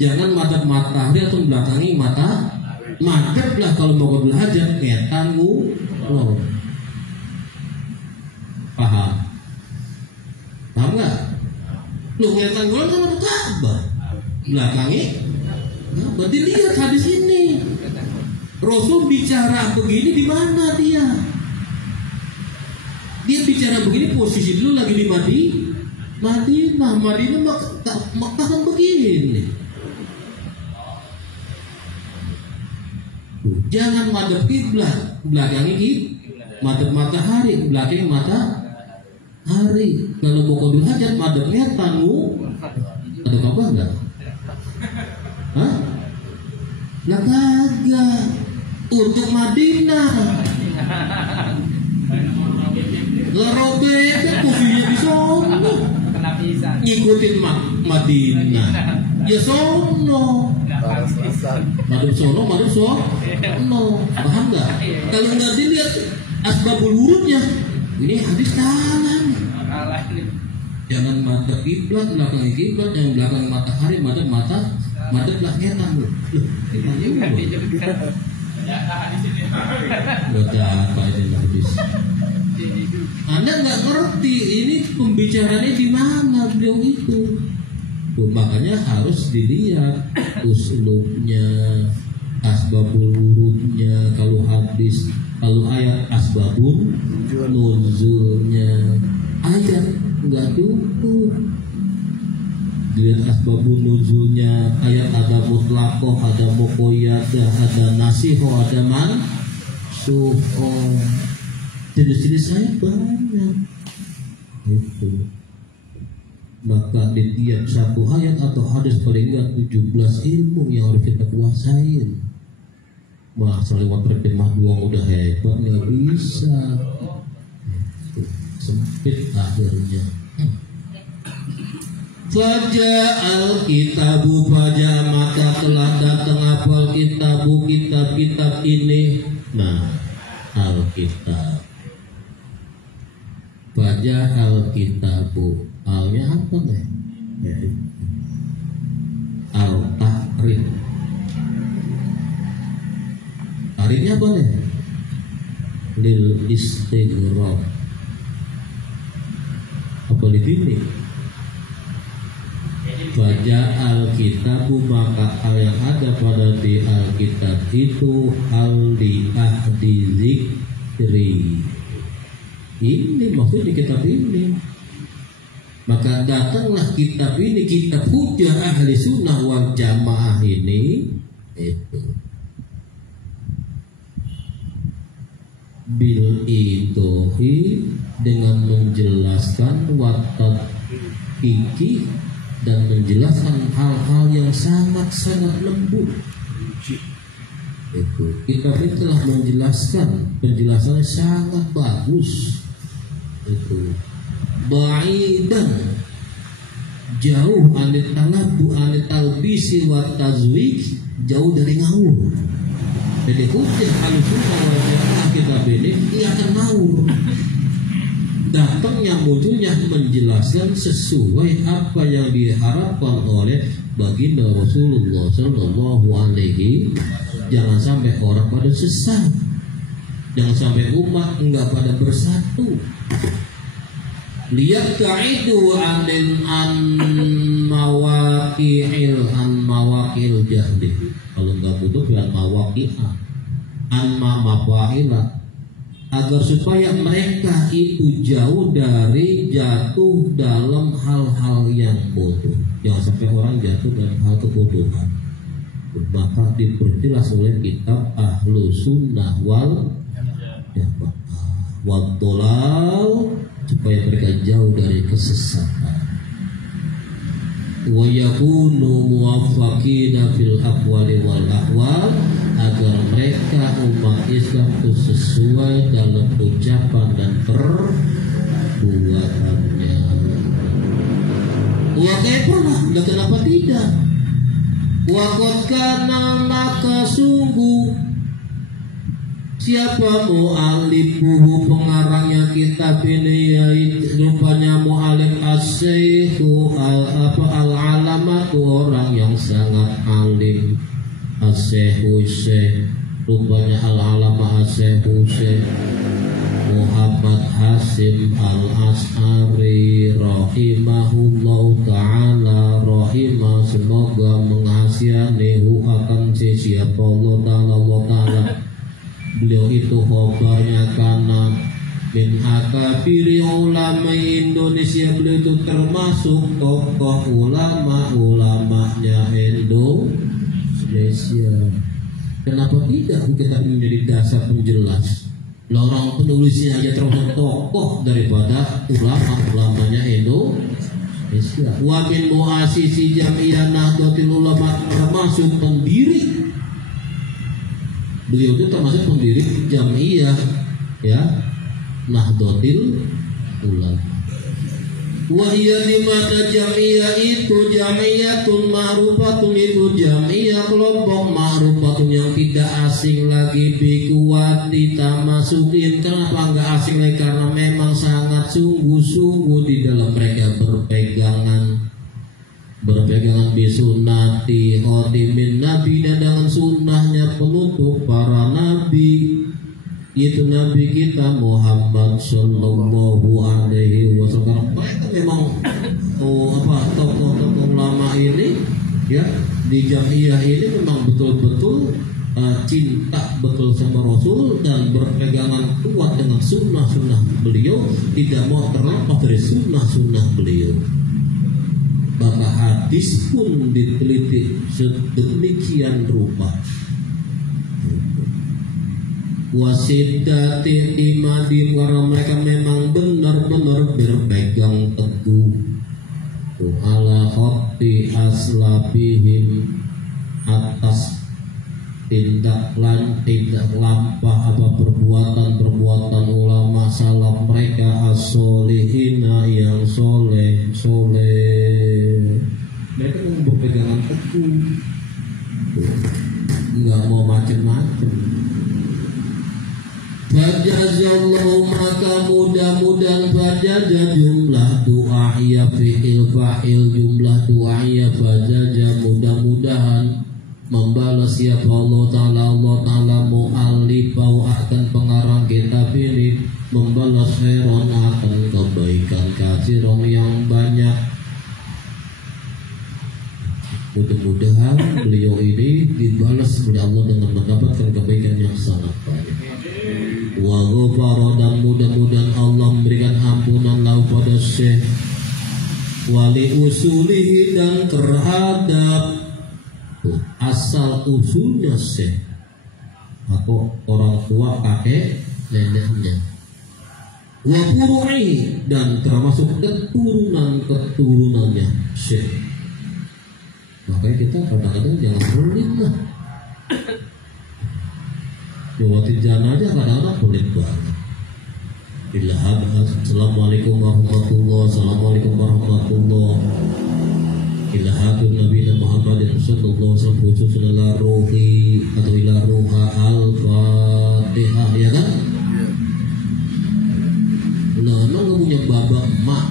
Jangan madhab matahari atau belakangi mata. Madhab lah kalau mau qadil hajat ngetan ulur. Paham? Paham nggak? Lu ngetan ulur kan ada Ka'bah. Belakangi. Nah, berarti lihat hadis ini. Rasul bicara begini di mana dia? Dia bicara begini posisi dulu lagi di Madinah. Makkah kan begini. Jangan madhab kiblat, belakangi madhab matahari, belakangi matahari. Kalau mau qadil hajat madhabnya tanu. Ada apa enggak? Hah? Lah kagak. Untuk Madinah. Ngerobek posisinya di sono. Ngikutin Madinah. Ya sono. Madhab sono. Paham nggak? Kalau nggak dilihat asbabul wurudnya, ini hadis salah. Jangan madhab kiblat, belakangi kiblat, yang belakang matahari, madhab lah ngetan loh. Baca apa itu hadis? Anda nggak ngerti ini pembicaraannya di mana beliau itu. Makanya harus dilihat usulnya, asbabul wurudnya. Kalau hadis, kalau ayat asbabun nuzulnya, ayat nggak cukup. Dilihat asbabun nuzulnya, ayat ada mutlaqoh, ada muqayyadah, ada nasihoh, ada mansuhoh. Jenis-jenis saya banyak. Itu. Maka di tiap satu ayat atau hadis paling enggak 17 ilmu yang harus kita kuasain. Masa lewat terjemah doang udah hebat, nggak bisa. Sempit akhirnya. Faja'al kitabu baca maka telah datang apal kitabu kitab ini. Nah, Alkitab. Baca Alkitabu. Alnya apa nih? Al-Tahrim. Tahrimnya apa nih? Lil istighraq. Apa ini? Baca Alkitabu maka al yang ada pada di Alkitab itu al di ahdi zikri. Ini maksudnya kitab ini. Maka datanglah kitab ini, kitab hujjah ahli sunnah wal jamaah ini itu bil idohi dengan menjelaskan watat kiki dan menjelaskan hal-hal yang sangat-sangat lembut. Itu kitab ini telah menjelaskan, penjelasannya sangat bagus. Itu ba'idan jauh anit talabu anit talbisi wa tazwij, jauh dari ngawur. Jadi hujjah al-sunnah wal jamaah kitab ini dia akan ngawur. Datangnya munculnya menjelaskan sesuai apa yang diharapkan oleh baginda Rasulullah Sallallahu Alaihi. Jangan sampai orang pada sesat, jangan sampai umat enggak pada bersatu. Lihat kaitu an mawaqil jahdi. Kalau enggak butuh lihat mawaqi'ah an mafailah, agar supaya mereka itu jauh dari jatuh dalam hal-hal yang bodoh. Jangan sampai orang jatuh dalam hal kebodohan. Maka diperjelas oleh kitab Ahlu Sunnah wal Jamaah wal Dolal, supaya mereka jauh dari kesesatan. wa yakunu muwaffaqina fil aqwali wal ahwal, agar mereka umat Islam itu sesuai dalam ucapan dan perbuatannya. Wa kaifa, kenapa tidak? Wa qad kana, maka sungguh siapa mu'alifuhu, pengarangnya kitab ini, rupanya mu'alif as-syekhu al-alamatu, orang yang sangat alim. As-syekhu syekh, rupanya al-alamah as-syekhu syekh Muhammad Hasim al-As'ari rahimahullahu ta'ala, rahimah, semoga mengasihanihu akan siapa Allah ta'ala. Beliau itu khobarnya karena min akabiri ulama Indonesia, beliau itu termasuk tokoh ulama-ulamanya Indonesia. Kenapa tidak kita menjadi dasar penjelas? Orang penulisnya aja termasuk tokoh daripada ulama-ulamanya Indonesia. Wa min muasisi Jam'iyah Nahdlatul Ulama, termasuk pendiri. Beliau itu termasuk pendiri Jam'iyah Nahdlatul Ulama. Wahia di mana Jam'iyah itu Jam'iyatun ma'rufatun, itu Jam'iyah kelompok ma'rufatun yang tidak asing lagi, bikuat ditamasukin. Kenapa enggak asing lagi? Karena memang sangat sungguh-sungguh di dalam mereka berpegangan bisunnati khatimin nabi, dan dengan sunnahnya penutup para nabi, itu nabi kita Muhammad sallallahu alaihi wasallam. Mereka memang tokoh-tokoh ulama ini di Jam'iyah ini memang betul-betul cinta betul sama Rasul dan berpegangan kuat dengan sunnah-sunnah beliau, tidak mau terlepas dari sunnah-sunnah beliau. Maka hadis pun diteliti sedemikian rupa. Wasidati imadim, karena mereka memang benar-benar berpegang teguh ala khatti aslabihim, atas tindak lampah perbuatan ulama salaf mereka, as-solihina, yang soleh. Mereka mau berpegangan teguh, nggak mau macam-macam. Fajazallahu, maka mudah-mudahan fajaja jumlah du'a'iyah fi'il fa'il, jumlah du'a'iyah fajaja, mudah-mudahan membalas siapa Allah Ta'ala mu'allifau, akan pengarang kitab ini, membalas khairan, akan kebaikan kasiron yang banyak. Mudah-mudahan beliau ini dibalas oleh Allah dengan mendapatkan kebaikan yang sangat banyak. Wa ghafara, dan mudah-mudahan Allah memberikan ampunan lahu pada Syekh, wali usulihi, dan terhadap asal usulnya Syekh atau orang tua kakek neneknya. Wa furu'i, dan termasuk keturunannya Syekh. Makanya kita kadang-kadang jangan pelit lah. Jawatin jangan aja kadang-kadang pelit banget. Assalamualaikum warahmatullahi wabarakatuh. Ilahatun Nabi Muhammad sallallahu alaihi wasallam, khusus ila ruhi atau ila ruha al-Fatihah, ya kan? Nah, emang gak punya bapak emak,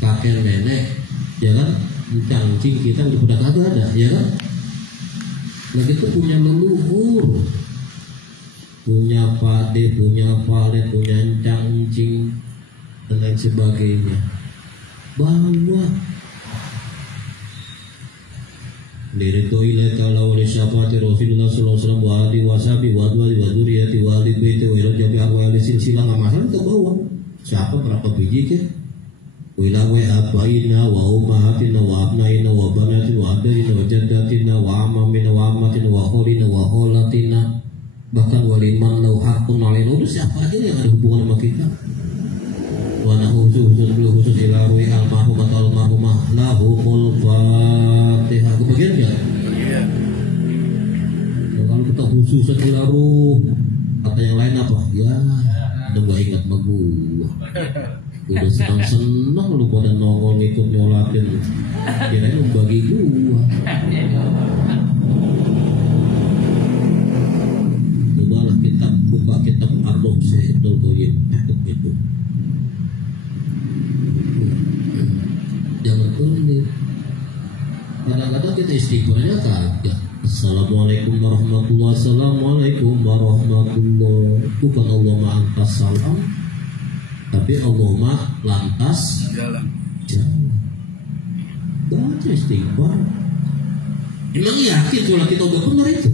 kakek nenek, ya kan? Cangcing kita udah kagak ada, ya kan? Nah, kita punya leluhur, punya pade, punya palet, punya cangcing dan lain sebagainya. Bawa Liritu ilai ta'ala wa li syafati Rasulullah sallallahu alaihi wasallam wa alihi wa sahbihi wa adwali wa dzurriyyati wa ahli baiti wa ila jami' ahwali silsilah, nggak masalah kita bawa. Siapa berapa biji ke? Wa ila wa abaina wa ummahatina wa abnaina wa banatina wa abdina wa jaddatina wa amamina wa ammatina wa kholina wa kholatina, bahkan waliman lau hakun alaina. Udah siapa aja yang ada hubungan sama kita. Wa mana khusus ila ruhi almarhum atau almarhumah lahumul fatihah. Kebagian nggak? Iya. Kalau kita khusus ila ruh, kata yang lain apa? Ya, udah nggak ingat sama gua. Udah senang lu pada nongol ngikut nyolatin, kirain lu bagi gua. Cobalah kita buka kitab Ar-Ruh Syaikhul Qayyim itu. Jangan pelit. Kadang-kadang kita istighfarnya kagak. Assalamualaikum warahmatullahi wabarakatuh. Assalamualaikum warahmatullahi. Bukan Allahumma antas salam, tapi Allahumma lantas jalan. Baca istighfar. Emang yakin sholat kita udah benar itu?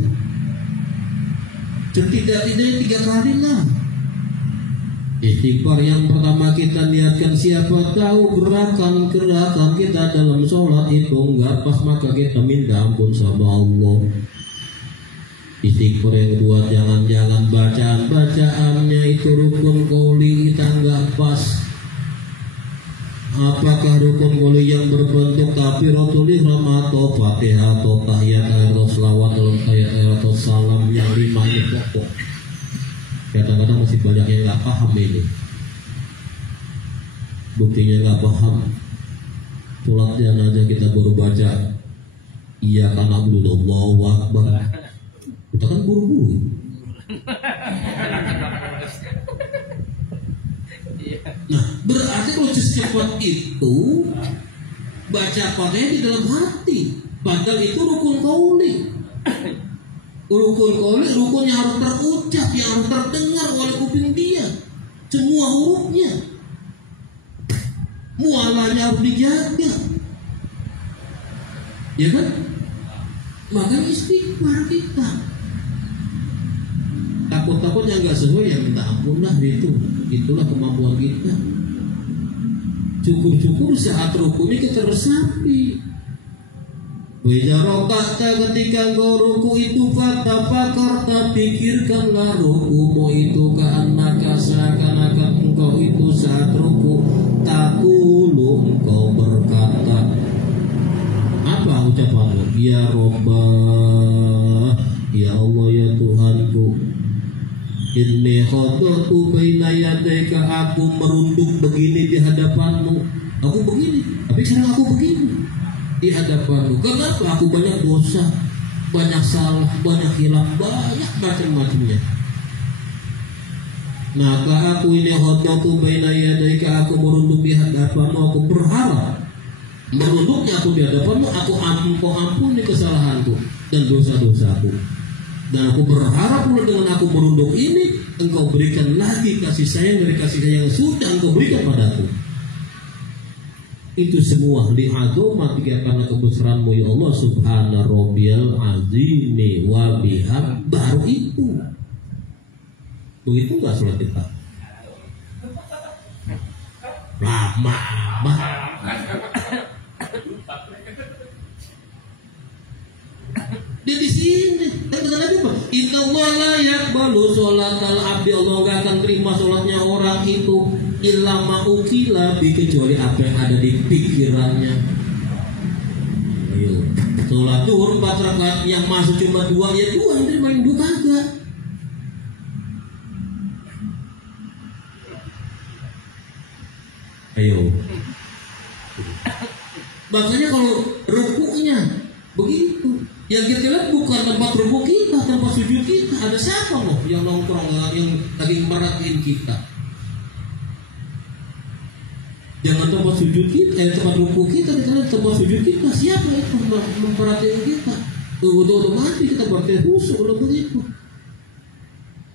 Tidak 3 kali lah. Istighfar yang pertama kita niatkan, siapa tahu gerakan kita dalam sholat itu enggak pas, maka kita minta ampun sama Allah. Istighfar yang kedua, jangan-jangan bacaannya itu rukun qouli kita enggak pas. Apakah rukun qouli yang berbentuk takbiratul ihram atau Fatihah atau tahiyat atau selawat atau salam yang 5 ini pokok. Kadang-kadang masih banyak yang nggak paham ini. Buktinya nggak paham. Sholatnya aja kita baru baca iya karena Allahu Akbar. Kita kan buru-buru. Nah, berarti kalau secepat itu baca Fatihah di dalam hati. Padahal itu rukun qauli. Rukun qauli, rukunnya harus terucap, yang harus terdengar oleh kuping dia. Semua hurufnya. Mualanya harus dijaga. Ya kan? Makanya istighfar kita. Takut-takut yang gak sesuai, ya minta ampun lah itu. Itulah kemampuan kita. Syukur-syukur saat rukunnya kita resapi. Wijarokata ketika engkau ruku itu fatafakarta, pikirkanlah rukumu itu ka'annaka seakan-akan engkau itu saat ruku takulu engkau berkata apa ucapanmu? Ya Rabbah, ya Allah, ya Tuhanku, inni khadatu baina yadayka, aku merunduk begini di hadapanmu. Aku begini, tapi sekarang aku begini di hadapanmu. Kenapa? Aku banyak dosa, banyak salah, banyak hilaf, banyak macam-macamnya. Maka aku ini khadatu baina yadayka, aku merunduk di hadapanmu. Aku berharap merunduknya aku di hadapanmu, aku ampuni kesalahanku dan dosa-dosaku. Dan aku berharap pula dengan aku merunduk ini, engkau berikan lagi kasih sayang dari kasih sayang yang sudah engkau berikan padaku. Itu semua li'azumatika, karena kebesaranmu ya Allah, subhana rabbiyal azimi wa biham. Baru itu. Begitu enggak sholat kita? Lama. Dia di sini. Kata Nabi apa? Innallaha la yaqbalu sholatal abdi. Allah enggak akan terima sholatnya orang itu illa ma'ukila, kecuali apa yang ada di pikirannya. Ayo, sholat zuhur 4 rakaat yang masuk cuma 2, ya 2 yang terima, yang 2 kagak. Ayo. Makanya kalau rukuknya begitu, yang kita lihat bukan tempat rukuk kita, tempat sujud kita. Ada siapa loh yang nongkrong, yang lagi merhatiin kita? Jangan tempat sujud kita, tempat rukuk kita lihat tempat sujud kita. Siapa itu memperhatikan kita? Otomatis kita berarti khusyuk kalau begitu.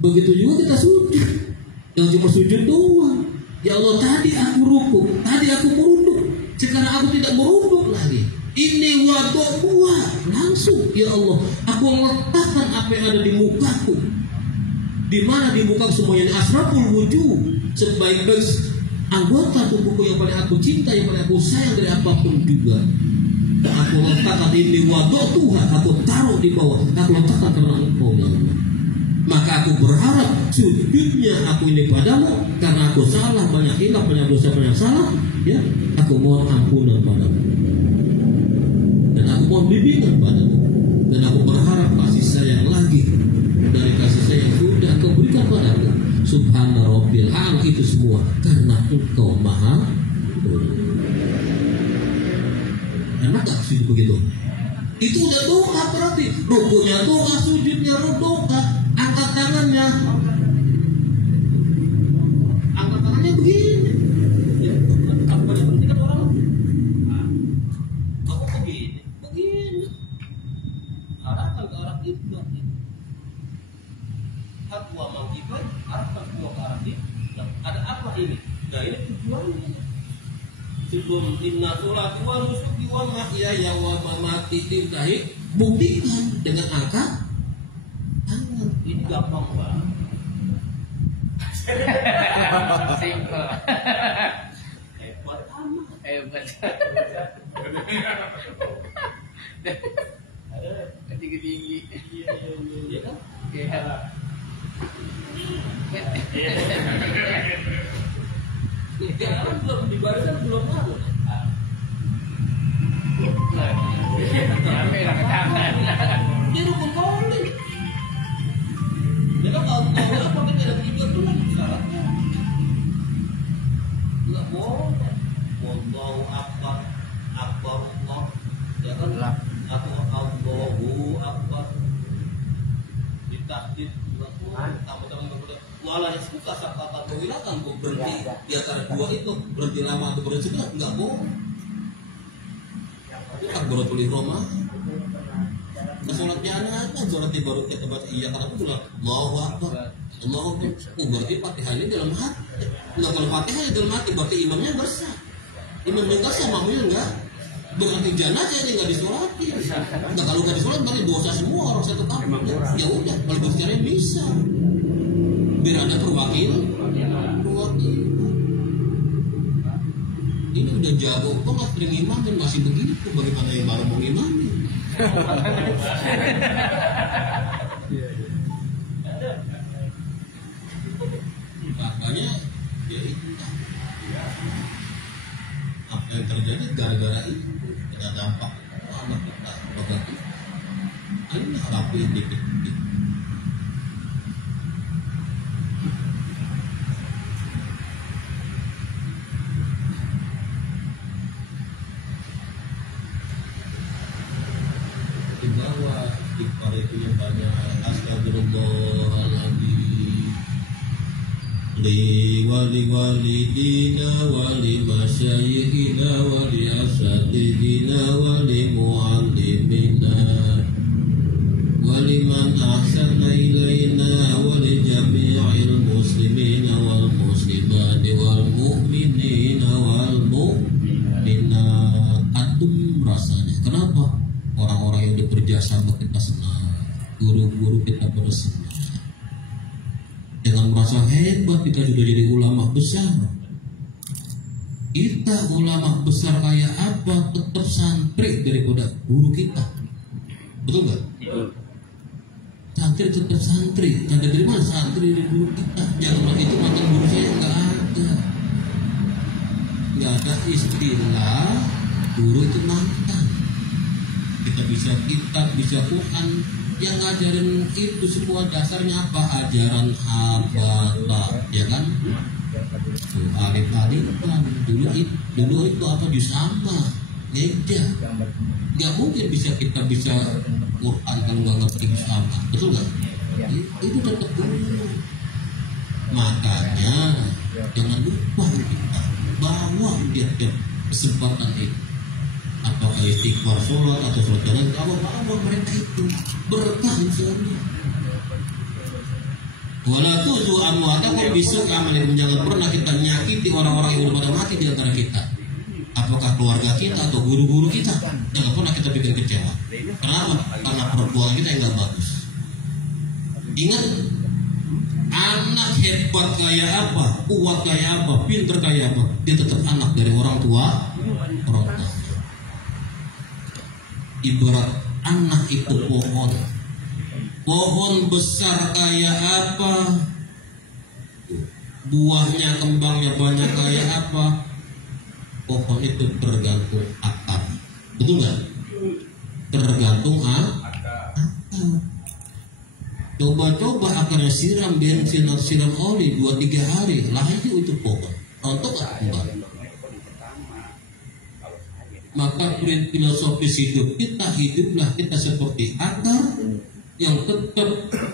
Begitu juga kita sujud, yang cuma sujud doang. Ya Allah, tadi aku rukuk, tadi aku merunduk, sekarang aku tidak merunduk lagi. Ini waduk buah langsung, ya Allah, aku letakkan apa yang ada di mukaku. Di mana di muka semuanya asraful wujud, sebaik-baik anggota tubuhku yang paling aku cinta, yang paling aku sayang dari apapun juga. Dan aku letakkan ini waduk Tuhan, aku taruh di bawah, aku letakkan karena Engkau, ya Allah. Maka aku berharap sujudnya aku ini padamu karena aku salah, banyak hilaf, banyak dosa, banyak salah, ya, aku mohon ampunan padamu dan aku mohon bimbingan padamu dan aku berharap kasih sayang lagi dari kasih sayang yang sudah kau berikan padaku. Subhana Rabbil A'la, itu semua karena engkau maha turun. Enak gak sih begitu? Itu udah doa, berarti rukunya doa, sujudnya doa, angkat tangannya begini. Apa yang penting kan orang aku begini arahkan ke arah kiblat. Aku mau kiblat, arahkan semua ke arah kiblat. Ada apa ini? Nah, ini tujuannya. Sebelum inna sholati wa nusuki wa mahyaya wa mamati lillahi, buktikan dengan angkat tangan. Ini gampang banget. Simple. Hebat amat. Hebat. Tinggi-tinggi. Iya kan? Iya. Sekarang belum dibariskan, belum tahu. Sampai lah ke tangan. Dia rukun boleh. Dia kan kalau apa kita ada tiga tuh kan syaratnya. Enggak boleh. Wallahu akbar, akbar Allah. Ya kan? Aku Allahu akbar. Ditakdir tamu-tamu berbuat malah yang suka kata kewilakan berhenti di antara dua itu, berhenti lama atau berhenti sebentar enggak boleh. Itu akbaratul ihram. Nah, sholatnya anak, sholatnya baru kita baca iya karena aku bilang Allahu akbar, Allahu akbar. Berarti Fatihahnya dalam hati. Enggak, kalau Fatihahnya dalam hati berarti imamnya besar. Imamnya besar, makmumnya enggak. Berarti jenazah ini enggak disholati. Nah, kalau enggak disolat berarti dosa semua orang satu kampung. Ya udah, kalau berbicara bisa. Biar ada perwakilan. Ini udah jago banget sering imam dan masih begitu. Bagaimana yang baru mau imami? Makanya ya itu. Apa yang terjadi gara-gara itu ada dampak anak kita negatif. Ini harapi dikit. Bahwa istighfar itu yang banyak. Astagfirullahaladzim li wali walidina wali masyayikhina wali asatidina wali muallimina wali man ahsana ilaina wali jami'il muslimina wal muslimati wal mu'minina wal mu'minat. Antum rasanya kenapa? Orang-orang yang berjasa buat kita senang, guru-guru kita bersenang, dengan merasa hebat kita sudah jadi ulama besar. Kita ulama besar kayak apa tetap santri daripada guru kita, betul nggak? Santri tetap santri, santri dari mana? Santri dari guru kita. Jangan bilang itu mantan guru saya, nggak ada istilah guru itu mantan. Kita bisa kitab, bisa Quran, yang ngajarin itu semua dasarnya apa? Ajaran abad, ya kan? Alif-alifan dulu itu apa? Jusama, ngeja. Gak mungkin kita bisa Quran kalau nggak ngerti jusama, betul nggak? Itu tetap dulu. Makanya jangan lupa kita bawa dia kesempatan itu. Atau istighfar sholat atau sholat jalan, apa mereka itu berkah misalnya. Wala tuzu amwatakum bisu'i amalihim, jangan pernah kita menyakiti orang-orang yang udah pada mati di antara kita. Apakah keluarga kita atau guru-guru kita, jangan pernah kita bikin kecewa. Kenapa? Karena perbuatan kita yang nggak bagus. Ingat, anak hebat kayak apa, kuat kayak apa, pinter kayak apa, dia tetap anak dari orang tua. Ibarat anak itu pohon besar kayak apa, buahnya, kembangnya banyak kayak apa, pohon itu tergantung akar. Betul nggak? Tergantung akar. Coba-coba akarnya siram bensin atau siram oli 2-3 hari, lahir itu pohon. Untuk kembang. Maka filosofis hidup kita, hiduplah kita seperti akar yang tetap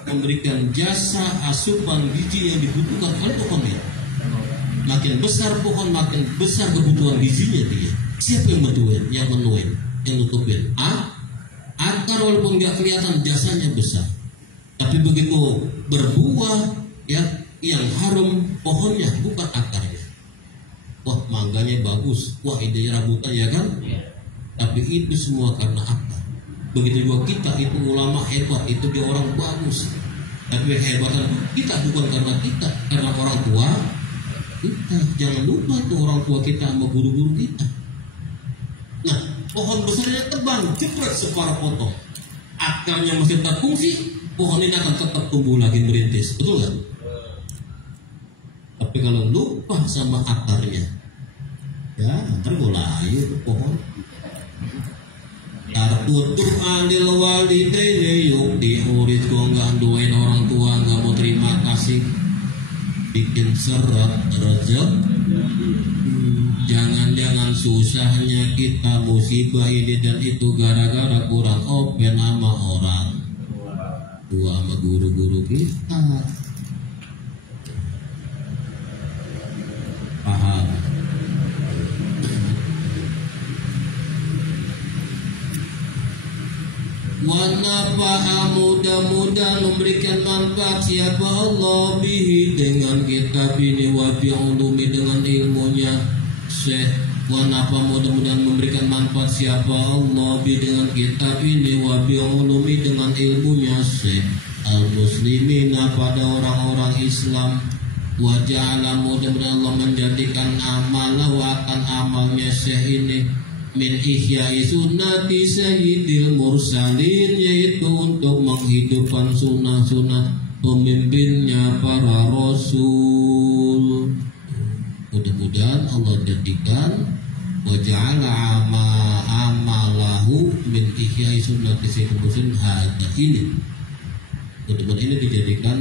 memberikan jasa asupan gizi yang dibutuhkan oleh pohonnya. Makin besar pohon, makin besar kebutuhan gizinya dia. Siapa yang menuin? Yang nutupin? Akar walaupun nggak kelihatan jasanya besar. Tapi begitu berbuah, ya, yang harum pohonnya bukan akarnya. Wah, mangganya bagus, wah idenya rambutan, ya kan? Tapi itu semua karena akar. Begitu juga kita, itu ulama hebat, itu dia orang bagus. Tapi kehebatan kita bukan karena kita, karena orang tua kita. Jangan lupa itu orang tua kita sama guru-guru kita. Nah, pohon besarnya tebang, cepat separuh potong. Akarnya masih tetap fungsi, pohon ini akan tetap tumbuh lagi merintis, betul nggak? Tapi kalau lupa sama akarnya, ya ntar mulai itu pohon. Tartutup alil walidaini yuk diurit gua nggak doain orang tua, nggak mau terima kasih, bikin seret rezeki. Jangan-jangan susahnya kita musibah ini dan itu gara-gara kurang open sama orang tua sama guru-guru kita. Paham? Wanafa'a, mudah-mudahan memberikan manfaat siapa Allah bihi dengan kitab ini, wa bi'ulumi dengan ilmunya Syekh. Wanafa, mudah-mudahan memberikan manfaat siapa Allah bihi dengan kitab ini, wa bi'ulumi dengan ilmunya Syekh al-muslimina pada orang-orang Islam. Wa ja'ala, mudah-mudahan Allah menjadikan amalahu akan amalnya Syekh ini min ihya'i sunnati sayyidil mursalin, yaitu untuk menghidupkan sunnah-sunnah pemimpinnya para rasul. Mudah-mudahan Allah jadikan wa ja'ala amalahu min ihya'i sunnati sayyidil mursalin hada ini. Mudah-mudahan ini dijadikan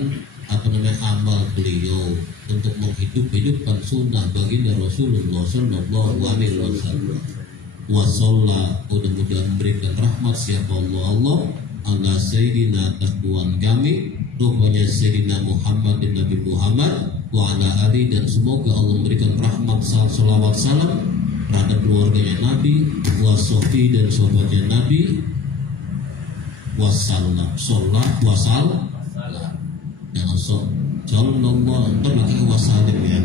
amal beliau untuk menghidupkan sunnah baginda Rasulullah sallallahu alaihi wasallam. Wasallallahu, mudah-mudahan memberikan rahmat siapa Allah ala sayyidina takwan kami, rupanya sayyidina Muhammad dan Nabi Muhammad wa ala ali, dan semoga Allah memberikan rahmat salawat salam terhadap keluarganya Nabi, wasofi dan sahabatnya Nabi, wasallam, sholat wasal, jangan sallallahu, ntar lagi wasalim ya,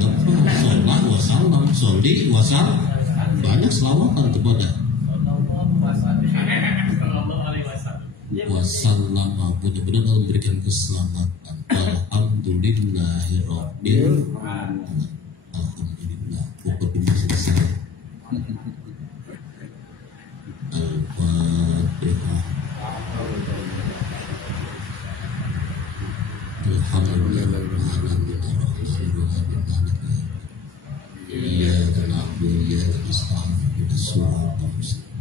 sholat wasallam, sholli wasal, banyak selawatan kepada wasallam. Mudah-mudahan Allah memberikan keselamatan. Alhamdulillahirabbil alamin. Alhamdulillah. Pokoknya selesai. Al-Fatihah. Iyyaka na'budu wa iyyaka nasta'in ihdinas siratal mustaqim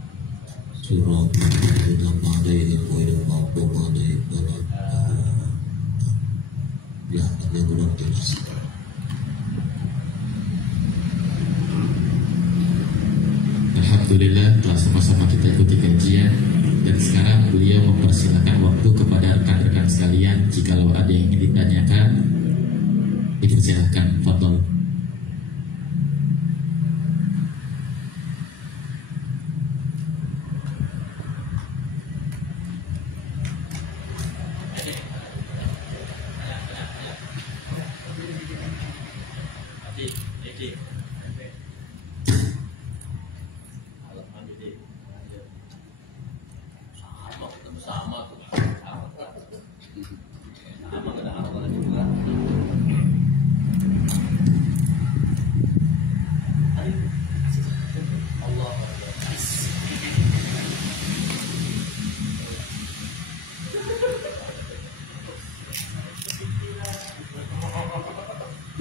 siratal ladzina an'amta 'alaihim ghairil maghdubi 'alaihim waladdallin. Ya, ada belum jelas. Alhamdulillah, telah sama-sama kita ikuti kajian, dan sekarang beliau mempersilakan waktu kepada rekan-rekan sekalian. Jikalau ada yang ingin ditanyakan, dipersilakan. Fadhol.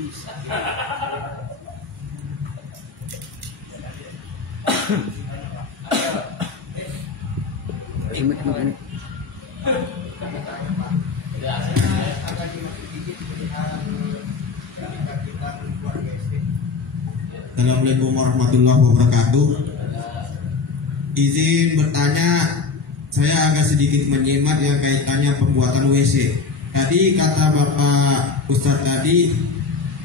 bisa. Assalamualaikum warahmatullahi wabarakatuh. Izin bertanya, saya agak sedikit menyimak yang kaitannya pembuatan WC. Tadi kata Bapak Ustadz tadi,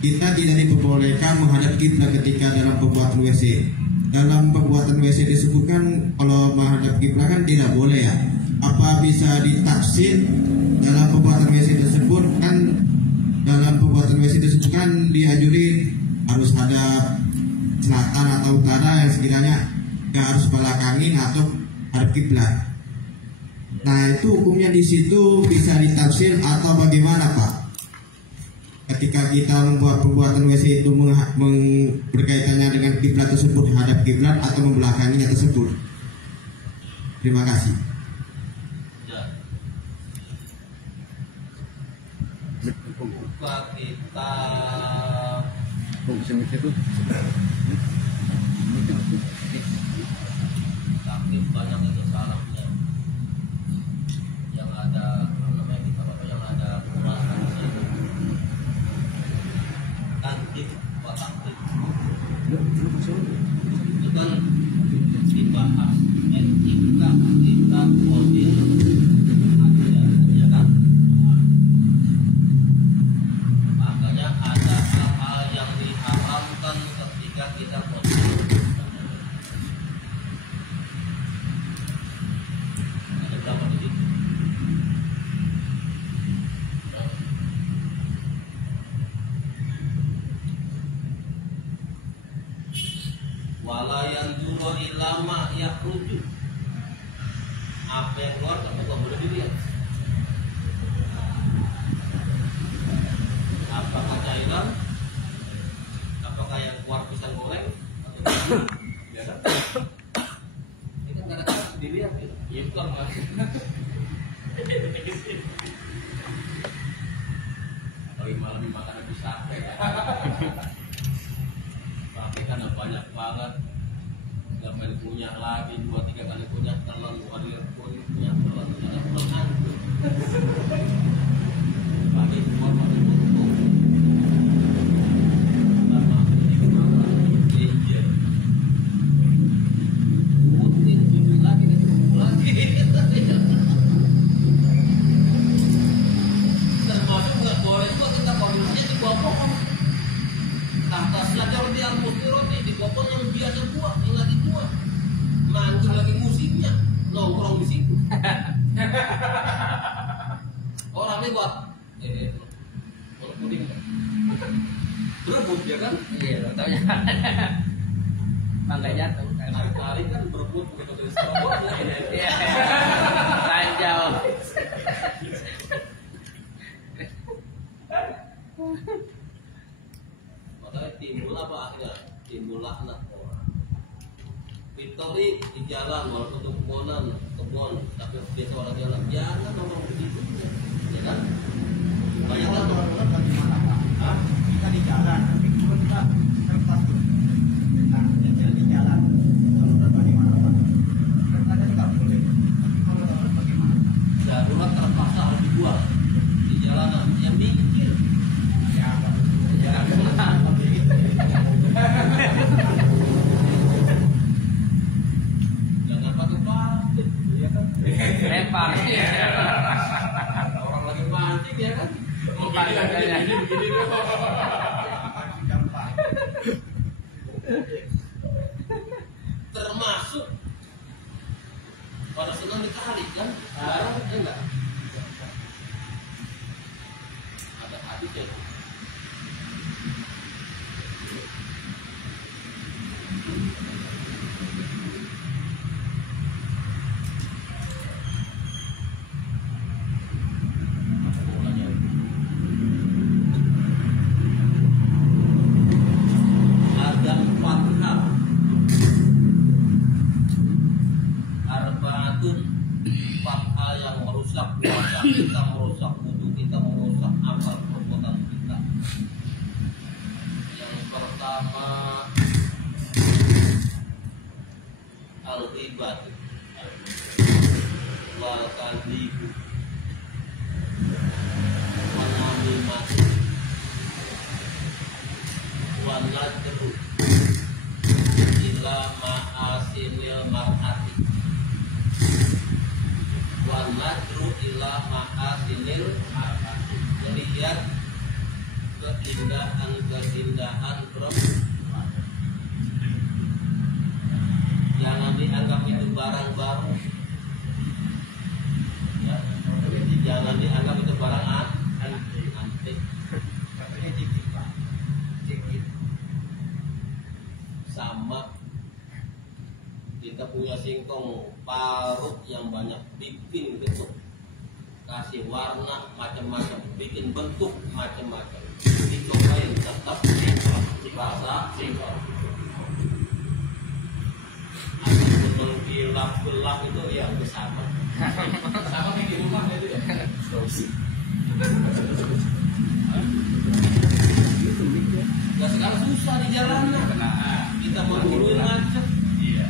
kita tidak diperbolehkan menghadap kiblat ketika dalam pembuatan WC. Dalam pembuatan WC disebutkan kalau menghadap kiblat kan tidak boleh ya. Apa bisa ditafsir dalam pembuatan WC tersebut kan? Dalam pembuatan WC tersebut kan dianjurin harus hadap selatan atau utara yang sekiranya nggak harus belakangin atau hadap kiblat. Nah itu hukumnya di situ bisa ditafsir atau bagaimana Pak? Ketika kita membuat pembuatan WC itu berkaitannya dengan kiblat tersebut, hadap kiblat atau membelakanginya tersebut. Terima kasih. Buka kita tapi banyak itu salahnya yang ada namanya kita apa yang ada kekurangan tantik wataktik itu kan dibahas etika kita model ya kan. Makanya ada hal-hal yang diharamkan ketika kita model. Ada berapa di situ? Walayan juro ilama yakhruju. Apa yang keluar tapi nggak boleh dilihat. Apakah cairan? Apakah yang keluar pisang goreng? Ya kan? Ini kan nggak ada dilihat ya. Iya bukan mas. Pagi malam makan habis sate. Tapi kan banyak banget. Gak main punya lagi 2-3 kali punya telan warrior punya telan antu. Pagi keluar pagi tutup. Lama ini kemana? Iya. Mungkin tujuh lagi dan tujuh lagi. Termasuk nggak boleh juga kita kondisinya di bawah pohon. Atasnya jauh di roti di bawah yang biasa tua, yang lagi tua. Manggung lagi musiknya, nongkrong di situ. Orangnya buat puding berebut ya kan? Iya, taunya. Mangga jatuh. Hari-hari kan berebut begitu dari sekolah. Iya. Ranjau. Makanya timbul apa akhirnya? Timbul laknat orang. Victory di jalan walaupun itu kebun, tapi dia seorang jalan. Jangan ngomong begitu, ya kan? Banyak lah orang bagaimana Pak? Hah? Kita di jalan, tapi kita terlepas tuh. Nah, di jalan, kalau bagaimana Pak? Ada nggak boleh. Tapi kalau bagaimana? Darurat terpaksa harus dibuat di jalanan. Yang mikir. Ya, jangan begitu. Jangan pakai plastik, ya kan? Lempar. Orang lagi mancing ya kan? Bukan katanya. Begini dong. Termasuk pada senang ditarik kan? Larang enggak? Ada hadis ya. Ada 4 hal ghibatu wal kadhibu wal namimatu wal nadru ila ma'asinil mar'ati wal nadru ila ma'asinil mar'ati, melihat keindahan perempuan. Jangan dianggap itu barang baru, ya. Jangan dianggap itu barang antik. Katanya dikit Pak, dikit. Sama kita punya singkong parut yang banyak, bikin bentuk, kasih warna macam-macam, bikin bentuk macam-macam, dicobain tetap rasa singkong. Ataupun menggelap-gelap itu ya bersama. Sama kayak di rumah itu ya. Nah, sekarang susah di jalannya. Kita mau nguruin macet,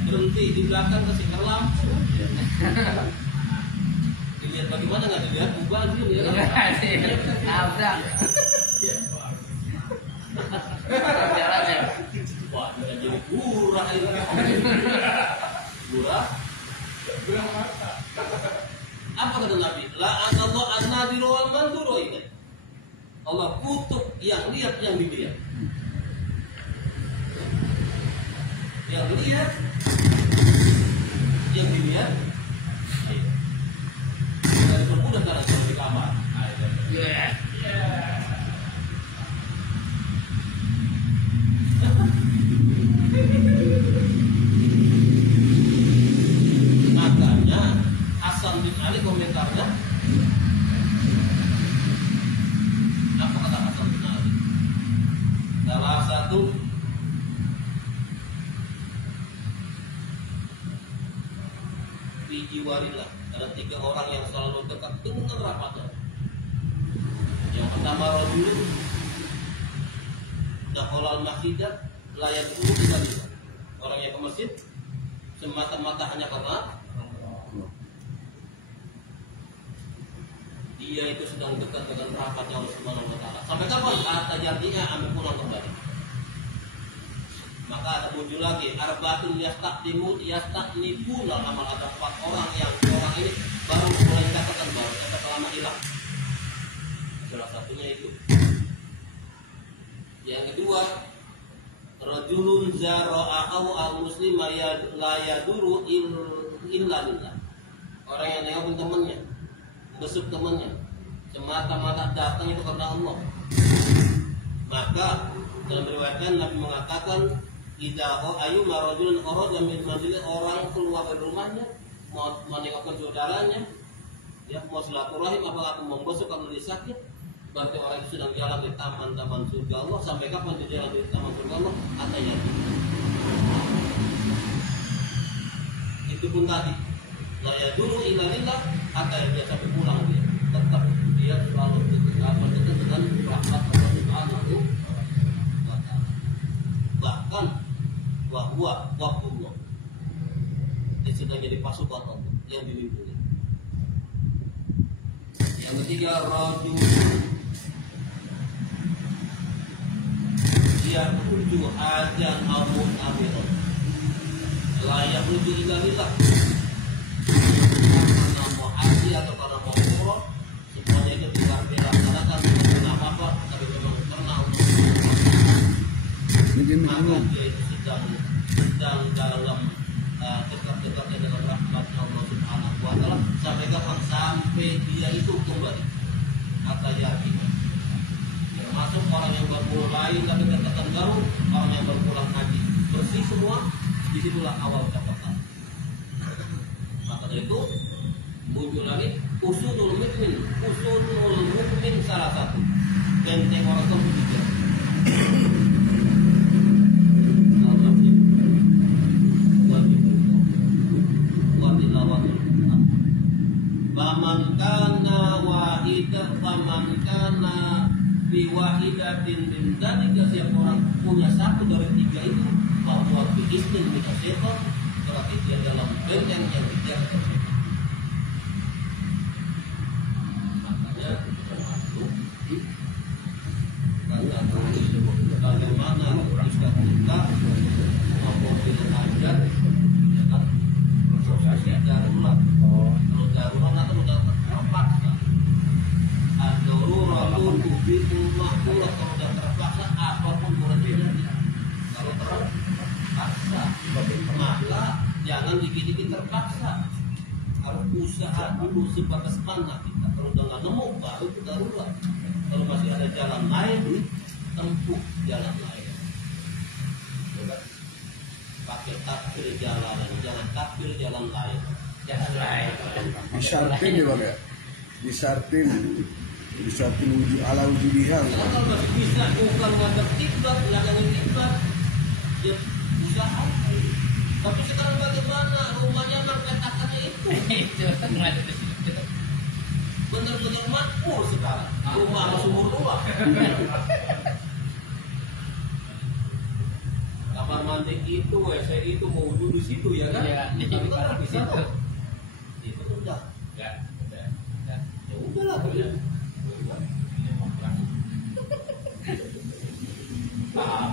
berhenti di belakang kasih lampu. Dilihat bagaimana nggak dilihat ubah gitu ya. Nabrak. Jalannya. Wah, kita jadi murah ini. Murah. Apa kata Nabi? La'anallahu an-nadhiru wal mandhuru ini. Allah kutuk yang lihat yang dilihat. Yang lihat, yang dilihat. Dari perbudak karena di kamar. Makanya Hasan bin Ali komentarnya, apa kata Hasan bin Ali? Salah satu bijiwarillah, ada 3 orang yang selalu dekat dengan rahmatnya. Yang pertama rajulun dakhalal masjidah la yadkhulu illa billah. Orang yang ke masjid semata-mata hanya karena dia itu sedang dekat dengan rahmatnya Allah Subhanahu wa taala. Sampai kapan? Kata jadinya ambil pulang kembali. Maka ada muncul lagi arbaatun yastaqnibuna amal, ada 4 orang yang orang ini baru mulai catatan baru catatan lama hilang. Salah satunya itu. Yang kedua, rajulun zara'ahu al-muslima la yaduru illa billah. Orang yang nengokin temannya, besuk temannya, semata-mata datang itu karena Allah. Maka dalam riwayatkan Nabi mengatakan, idza ayu marajulun kharaja min manzilih, orang keluar dari rumahnya mau menengokkan saudaranya, ya mau silaturahim apakah membesuk kalau dia sakit, berarti orang itu sedang jalan di taman-taman surga Allah. Sampai kapan dia jalan di taman surga Allah? Katanya itu pun tadi la dulu ilalillah, kata dia sampai pulang dia tetap dia selalu dekat dengan rahmat Allah Subhanahu wa ta'ala. Bahkan wahwa wahullah, dia sedang jadi pasukan Allah yang dilindungi. Yang ketiga, rajul dia menuju hajan amun amiron layak menuju ilalillah, karena mau haji atau karena mau umroh, semuanya itu dilaksanakan dengan apa tapi memang karena maka dia itu sedang dalam dekat-dekatnya dengan rahmatnya Allah Subhanahu wa ta'ala. Sampai kapan? Sampai dia itu kembali. Kata yakin, termasuk orang yang bermulai tapi catatan baru, orang yang berpulang haji bersih semua, disitulah awal catatan. Maka dari itu muncul lagi usulul mukmin salah satu benteng orang ketiga. Faman kana biwahidatin min dalika, siapa orang punya satu dari 3 itu, bahwa biisnin min asyaitan, berarti dia dalam benteng yang dijaga. Makanya termasuk bagaimana ketika kita apabila ada prosesi darurat. Kalau darurat atau udah terpaksa, ad-daruratu tubihul mahdzura. Kalau udah terpaksa apapun boleh terjadi. Kalau terpaksa maka jangan dikit-dikit terpaksa. Harus usaha dulu sebatas mana kita. Kalau udah nggak nemu baru itu darurat. Kalau masih ada jalan lain, tempuh jalan lain. Coba pakai takbir jalanan, jangan takbir jalan lain. Jangan lain. Disartin ya bang ya, disartin wujud ala wujudiha. Karena kalau masih bisa bukan ngadep kiblat, jangan kiblat, ya usaha. Tapi sekarang bagaimana rumahnya petakannya itu? Itu ngadep ke situ. Bener-bener makmur sekarang. Rumah sama sumur luar. Kamar mandi itu, WC itu mau wudhu di situ ya kan? Iya, Tapi kan di bisa situ. tuh. Itu udah. Ya, udah. Ya udahlah bener. Paham.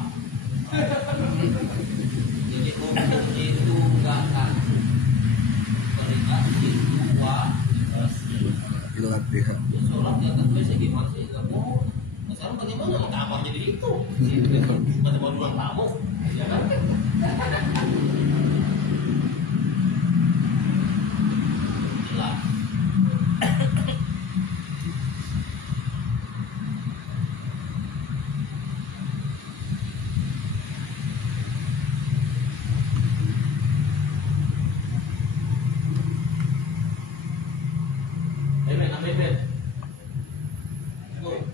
Jadi hukum itu nggak akan berikan dua. Ilatiha. Ya sholat di atas WC gimana sih? Nggak mau. Nah, sekarang bagaimana? Kamar jadi itu. Macam mau ruang tamu, ya kan? Jelas. Beben, ambil beben. Bukan.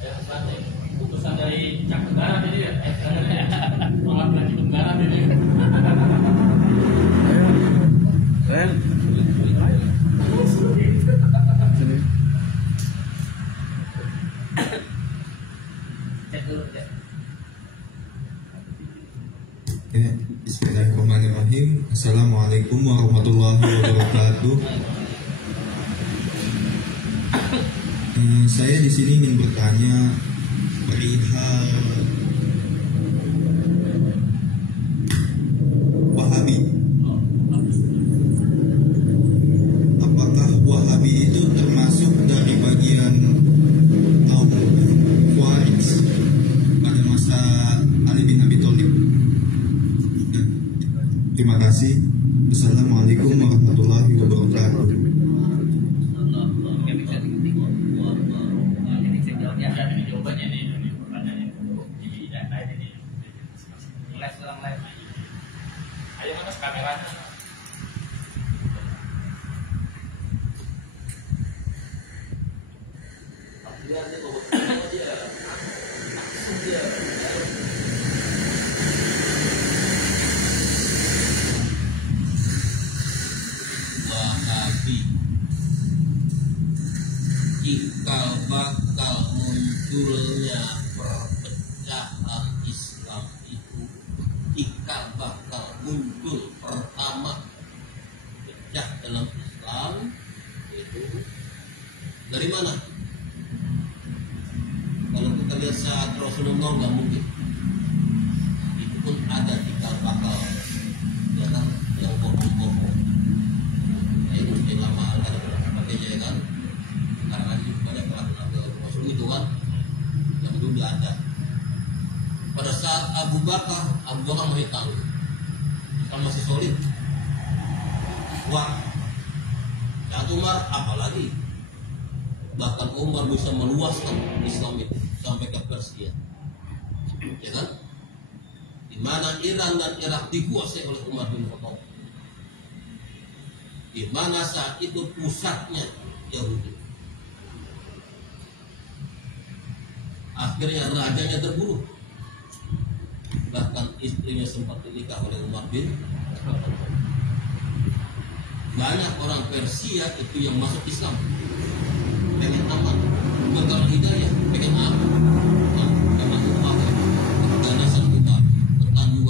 Ya, santai. Putusan dari Cak Tenggara ini ya. Malah lagi Tenggara ini. Ren, sini. Cek dulu, cek. Ya, bismillahirrahmanirrahim. Assalamualaikum warahmatullahi wabarakatuh. Saya di sini ingin bertanya perihal Wahabi. Apakah Wahabi itu termasuk dari bagian kaum Khawarij pada masa Ali bin Abi Thalib? Terima kasih. Assalamualaikum warahmatullahi wabarakatuh. Nggak bisa tinggal. Ini saya jawab ya, ada jawabannya nih. Pertanyaannya di data ini. Mulai sekarang live. Ayo mana kameranya? Wahabi cikal bakal munculnya perpecahan Islam itu cikal bakal muncul pertama pecah dalam Islam itu dari mana? Kalau kita lihat saat Rasulullah nggak mungkin, itu pun ada cikal bakal ya kan yang bohong-bohong. Itu lama ada sebagainya ya kan, karena itu banyak pelaku masuk itu kan yang dulu ada. Pada saat Abu Bakar beritahu Islam masih solid. Wah, saat Umar apalagi, bahkan Umar bisa meluaskan Islam itu sampai ke Persia, ya kan? Di mana Iran dan Irak dikuasai oleh Umar bin Khattab. Di mana saat itu pusatnya Yahudi. Akhirnya rajanya terbunuh. Bahkan istrinya sempat dinikah oleh Umar bin Khattab. Banyak orang Persia itu yang masuk Islam, pengen aman, bukan hidayah, pengen apa? Memang upah, ganasan upah, bertanggung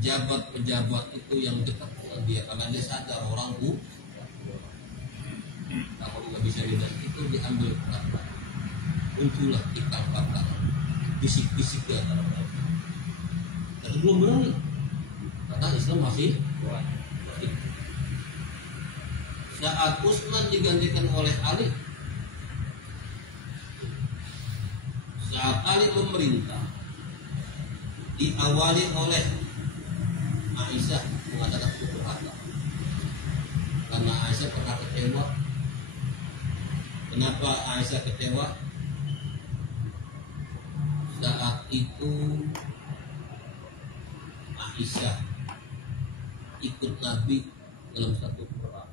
pejabat-pejabat itu yang dekat dengan dia karena dia sadar orang itu kalau nggak bisa beda itu diambil kata muncullah ikal bakal bisik-bisik di antara mereka tapi belum berani karena Islam masih saat Utsman digantikan oleh Ali, saat Ali memerintah diawali oleh Aisyah mengatakan putus asa karena Aisyah pernah kecewa. Kenapa Aisyah kecewa? Saat itu Aisyah ikut Nabi dalam satu perang.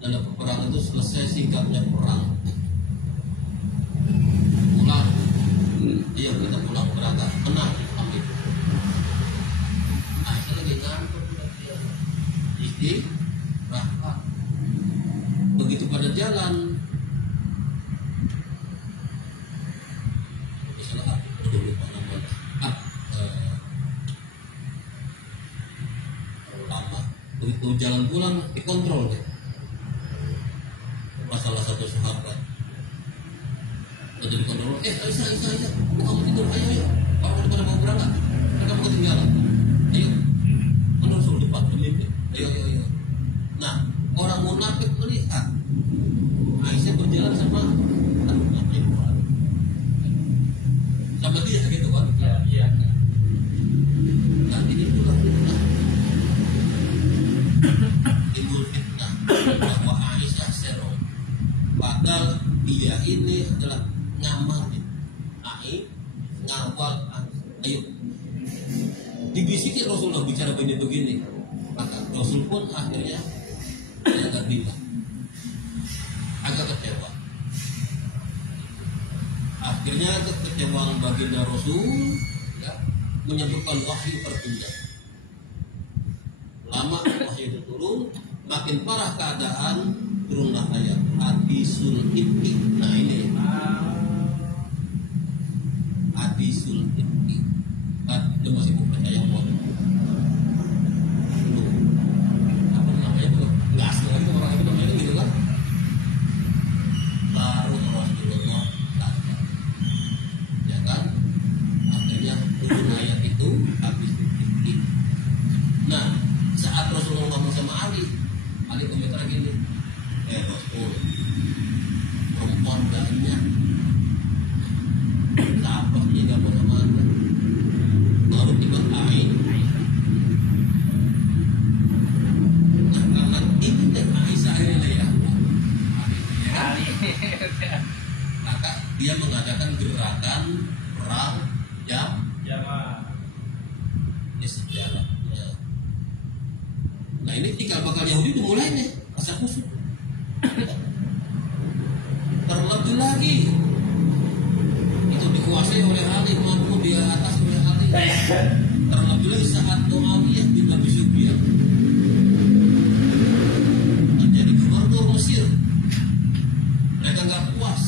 Dalam peperangan itu selesai singkatnya perang, pulang. Iya kita pulang berangkat menang ambil. Aisyah lagi ngantuk istri berangkat. Begitu pada jalan begitu jalan pulang dikontrol deh. Masalah satu sahabat jadi kontrol, Aisyah, kamu tidur, ayo, orang udah pada mau berangkat, mereka mau ketinggalan, ayo, mana suruh depan pemimpin, ayo. Nah, orang munafik melihat Aisyah berjalan sama dia gitu kan? Iya. Nah, ini pula timbul fitnah bahwa Aisyah serong, padahal dia ini adalah ngamal ngawal. Ayo dibisiki Rasulullah bicara begini, maka Rasul pun akhirnya agak bimbang, agak kecewa. Akhirnya kekecewaan baginda Rasul ya, menyebabkan wahyu tertunda. Lama wahyu itu turun, makin parah keadaan, turunlah ayat hadisul ibki. Nah ini hadisul ibki. Dia masih percaya mau apa namanya tuh? Nggak asli lagi orang itu namanya gitu kan? Baru Rasulullah datang, ya kan? Akhirnya turun ayat itu hadisul ibki. Nah saat Rasulullah ngomong sama Ali komentar gini, Rasul, perempuan banyak, dapatnya gak mana-mana, baru tiba ain. Nah karena ini dan Aisyah ini ya, maka dia mengadakan gerakan perang jamaah. Ini sejarahnya. Nah ini tinggal bakal Yahudi itu mulai nih rasa kusut. Terlebih lagi itu dikuasai oleh Ali, mampu di atas oleh Ali. Terlebih lagi saat Muawiyah bin Abi Sufyan menjadi gubernur Mesir, mereka nggak puas.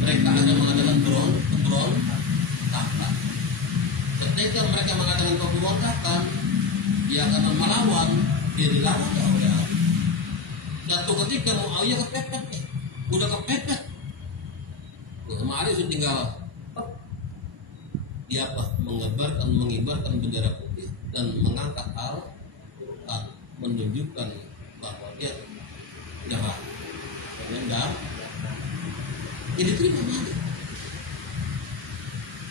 Mereka hanya mengadakan berontakan. Ketika mereka mengadakan pemberontakan, dia akan melawan, dia dilawan oleh Ali. Satu ketika Muawiyah kepepet, udah kepepet. Kemarin sudah tinggal dia mengibarkan bendera putih dan mengangkat Al-Quran, menunjukkan bahwa dia jahat, menendam. Jadi terima kasih.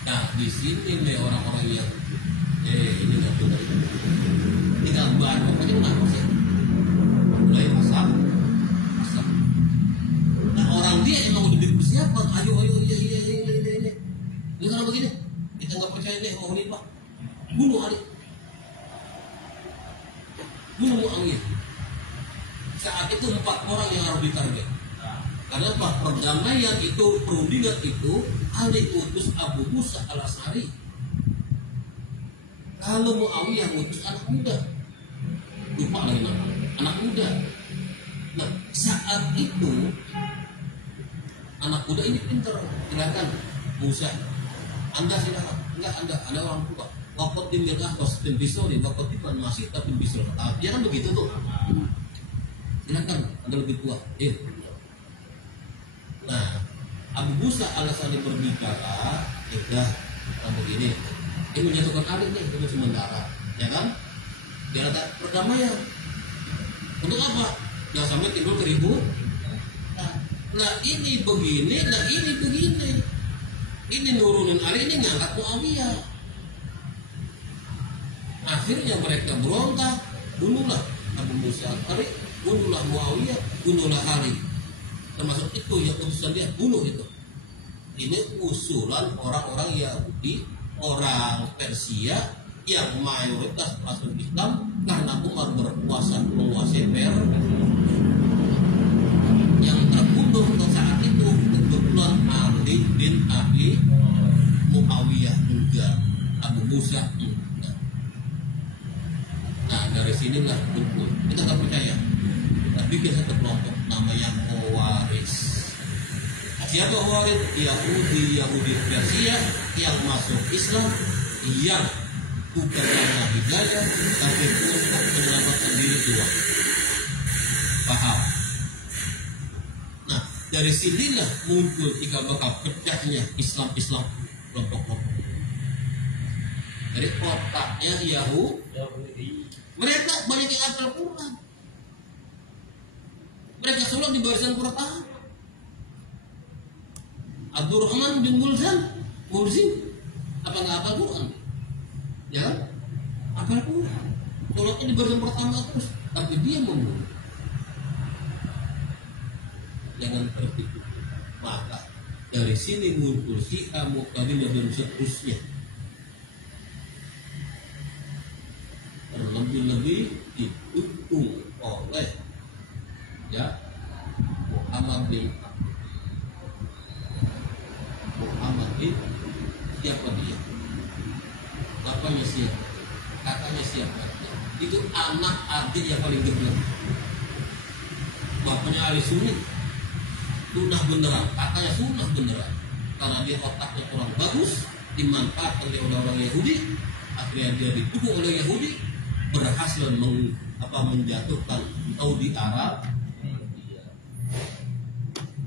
Nah di sini nih orang-orang yang ini nggak benar, ini gambar, pokoknya kenapa sih? Mulai masak. Nah orang dia emang udah dipersiapkan, ayo, iya. Ini karena begini, kita nggak percaya deh mau Pak, bunuh Ali, bunuh Muawiyah. Saat itu 4 orang yang harus ditarget. Karena perdamaian itu, perundingan itu, Ali utus Abu Musa al-Asy'ari. Kalau Muawiyah ngutus anak muda, lupa lagi nama, anak muda. Nah saat itu anak muda ini pintar, silakan Musa, Anda silakan Enggak ada orang tua. Waktu timbilah wasit bisori, waktu timan masih tapi bisor. Dia kan begitu tuh. Silakan, ada lebih tua. Nah, Abu Musa alasannya berbicara, ya begini. Ini menjatuhkan Ali nih, itu sementara, ya kan? Dia ada perdamaian. Untuk apa? Jangan sampai timbul keribut. Nah ini begini, nah ini begini. Ini nurunin Ali, ini ngangkat Muawiyah. Akhirnya mereka berontak, bunuhlah Abu Musa Ali, bunuhlah Muawiyah, bunuhlah Ali. Termasuk itu yang keputusan dia bunuh itu. Ini usulan orang-orang Yahudi, orang Persia yang mayoritas masuk Islam karena Umar berkuasa menguasai yang terbunuh saat itu kebetulan Ali bin Abi Muawiyah enggak, Abu Musa enggak. Nah dari sinilah kumpul. Kita nggak percaya. Kita bikin satu kelompok namanya Khawarij. Siapa Khawarij? Yahudi Persia yang masuk Islam, yang bukan karena hidayah tapi untuk menyelamatkan diri doang. Paham? Nah dari sinilah muncul jika bakal pecahnya Islam kelompok-kelompok. Dari otaknya Yahudi, mereka banyak yang hafal Quran. Mereka sholat di barisan pertama. Abdurrahman bin Mulzim apa nggak hafal Quran? Ya, hafal Quran. Sholatnya di barisan pertama terus, tapi dia membunuh. Jangan tertipu. Maka dari sini muncul Syiah, Mu'tazilah dan seterusnya. Terlebih-lebih didukung oleh Muhammad bin siapa dia? Bapaknya siapa? Kakaknya siapa? Itu anak adik yang paling geblek. Bapaknya ahli sunni, sunnah beneran, kakaknya sunnah beneran. Karena dia otaknya kurang bagus, dimanfaatkan oleh orang Yahudi, akhirnya dia didukung oleh Yahudi, berhasil menjatuhkan Saudi Arab.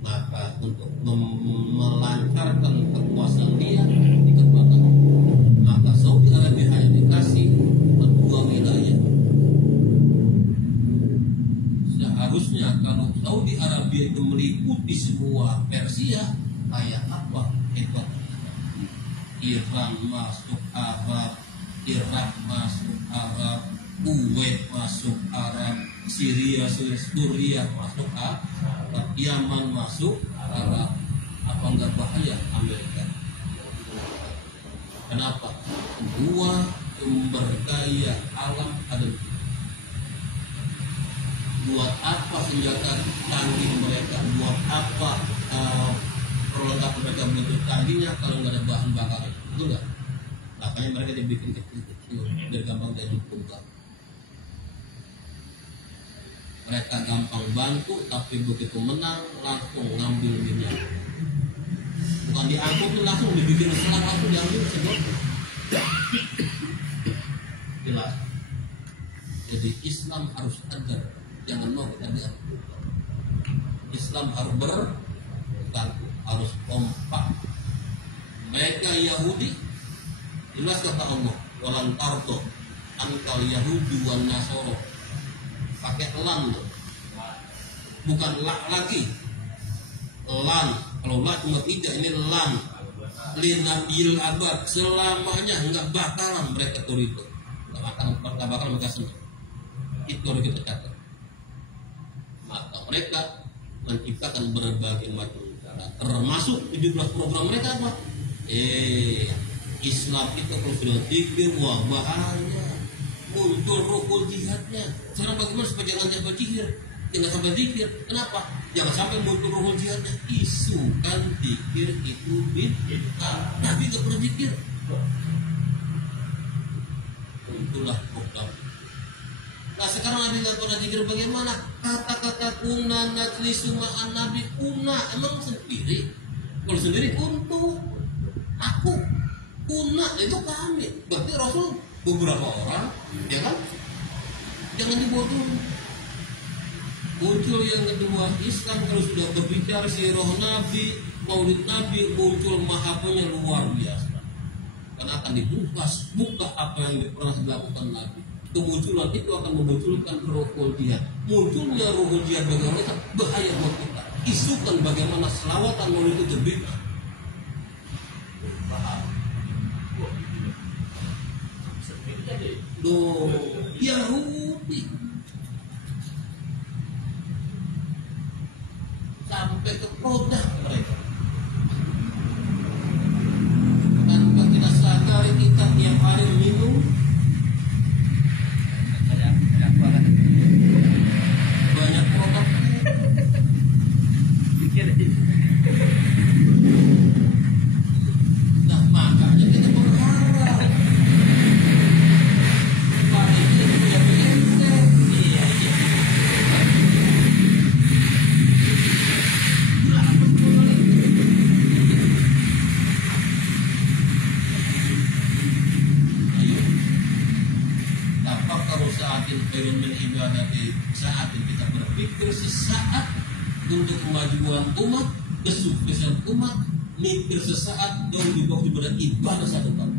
Maka untuk melancarkan kekuasaan dia dikembangkan, maka Saudi Arabia hanya dikasih dua wilayah. Seharusnya kalau Saudi Arabia itu meliputi semua Persia, kayak apa? Itu Iran masuk Arab, Irak masuk Arab, Kuwait masuk Arab, Syria masuk Arab, Yaman masuk Arab. Apa enggak bahaya Amerika? Kenapa? Dua sumber daya alam ada. Buat apa senjata canggih mereka? Buat apa perlengkapan mereka bentuk canggihnya kalau nggak ada bahan bakar? Betul nggak? Makanya mereka dibikin kecil-kecil biar gampang dibungkam. Mereka gampang bantu, tapi begitu menang langsung ngambil minyak. Bukan diangkut langsung dibikin selang, langsung diambil sedot. Jelas. Jadi Islam harus tegar, jangan mau tegar. Islam harus bersatu, harus kompak. Mereka Yahudi, jelas kata Allah, walan tarto ankal Yahudi wan Nasoro. Pakai lan, bukan lak lagi, lan. Kalau lak cuma tiga, ini lan. Linabil abad, selamanya nggak bakalan mereka turito, nggak bakalan mereka senang. Itu harus kita catat. Maka mereka menciptakan berbagai macam cara, termasuk 17 program mereka apa? Islam itu kalau sudah pikir, wah bahaya. Muncul rukun jihadnya. Sekarang bagaimana supaya jangan sampai zikir? Jangan sampai zikir. Kenapa? Jangan sampai muncul rukun jihadnya. Isukan zikir itu bid'ah. Nabi gak pernah zikir. Itulah program. Nah sekarang Nabi gak pernah zikir, bagaimana? Kata-kata kunna najlisu ma'an Nabi kunna. Emang sendiri? Kalau sendiri kuntu. Aku Umat itu kami. Berarti Rasul beberapa orang, ya kan? Jangan dibodohi. Muncul yang kedua, Islam kalau sudah berbicara sirah Nabi, Maulid Nabi, muncul mahabanya luar biasa. Karena akan buka apa yang pernah dilakukan Nabi. Kemunculan itu akan memunculkan ruhul jihad. Munculnya ruhul jihad bagaimana bahaya buat kita. Isukan bagaimana selawatan Maulid itu terbitah. Loh, Yahudi sampai ke produk mereka. Tanpa kita sadari kita tiap hari minum banyak produk. Nah, makanya kita berharap pada itu yang ente. Iya. Min ibadati saat kita berpikir sesaat untuk kemajuan umat, kesuksesan umat, mikir sesaat jauh di bawah ibadah ibadah satu tahun.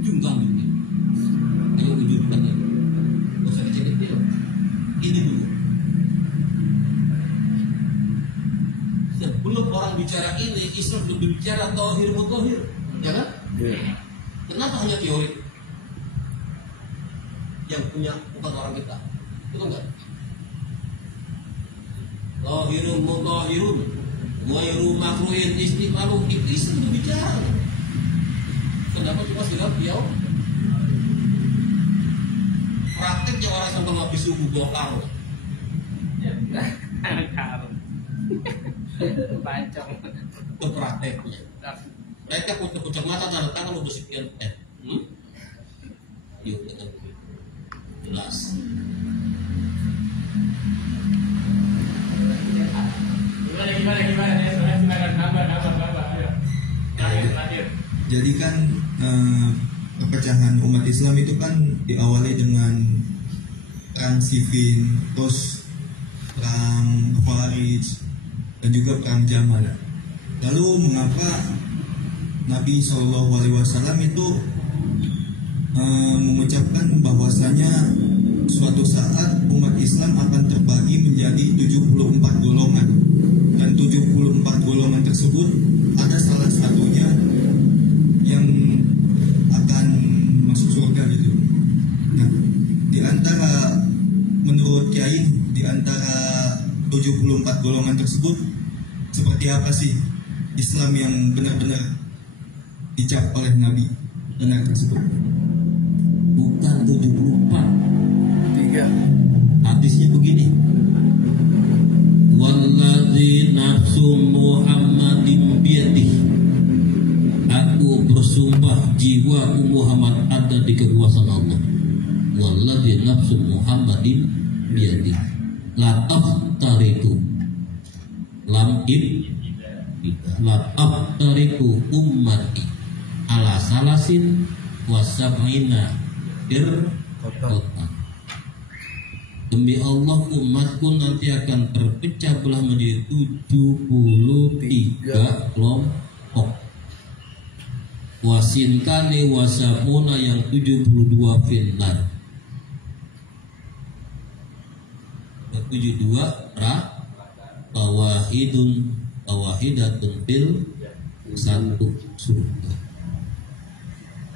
Jungkang mikir. Ayo wujudkan itu. Gak usah kecil-kecil. Ini dulu. Sebelum orang bicara ini, Islam belum bicara tauhid mutahhir, ya kan? Yeah. Kenapa hanya teori? Yang punya bukan orang kita, itu enggak. Lahirun mutahhirun, ghairu makruhin istimalu, itu Islam berbicara. Kenapa cuma sudah beliau prakteknya orang sampai habis subuh bokar. Pancong. Itu prakteknya. Mereka pucuk mata tanda tangan udah sekian yuk dengan jelas. Jadi kan perpecahan umat Islam itu kan diawali dengan perang Siffin, terus perang Khawarij, dan juga perang Jamal. Lalu mengapa Nabi SAW itu mengucapkan bahwasanya suatu saat umat Islam akan terbagi menjadi 74 golongan, dan 74 golongan tersebut ada salah satunya yang akan masuk surga gitu. Nah, di antara menurut Kiai, di antara 74 golongan tersebut seperti apa sih Islam yang benar-benar dicap oleh Nabi benar tersebut? Bukan 74. 3. Hadisnya begini. Walladzi nafsu Muhammadin biyadihi. Aku bersumpah jiwa Muhammad ada di kekuasaan Allah. Walladzi nafsu Muhammadin biyadihi. La taftariku lam la taftariku ummati ala salasin wasab'ina kota. Demi Allah umatku nanti akan terpecah belah menjadi 73 kelompok. Wasintani wasabuna yang 72 finnar. 72 tawahidatun fil satu surga.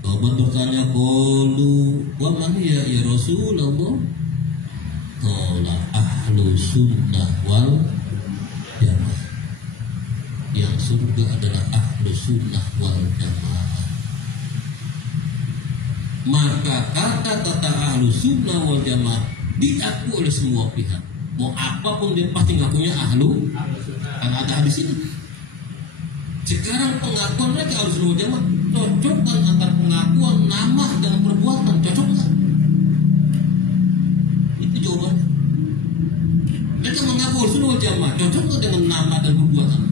Sahabat bertanya, qalu wa man ya Rasulullah? Qala ahlu sunnah wal jamaah. Yang surga adalah ahlu sunnah wal jamaah. Maka kata-kata ahlu sunnah wal jamaah diakui oleh semua pihak. Mau apapun dia pasti ngakunya ahlu, karena ada hadis ini. Sekarang pengakuan mereka ahlu sunnah wal jamaah, cocokkan antara pengakuan nama dan perbuatan, cocok nggak? Itu jawabannya. Mereka mengaku ahlu sunnah wal jamaah, cocok nggak dengan nama dan perbuatan?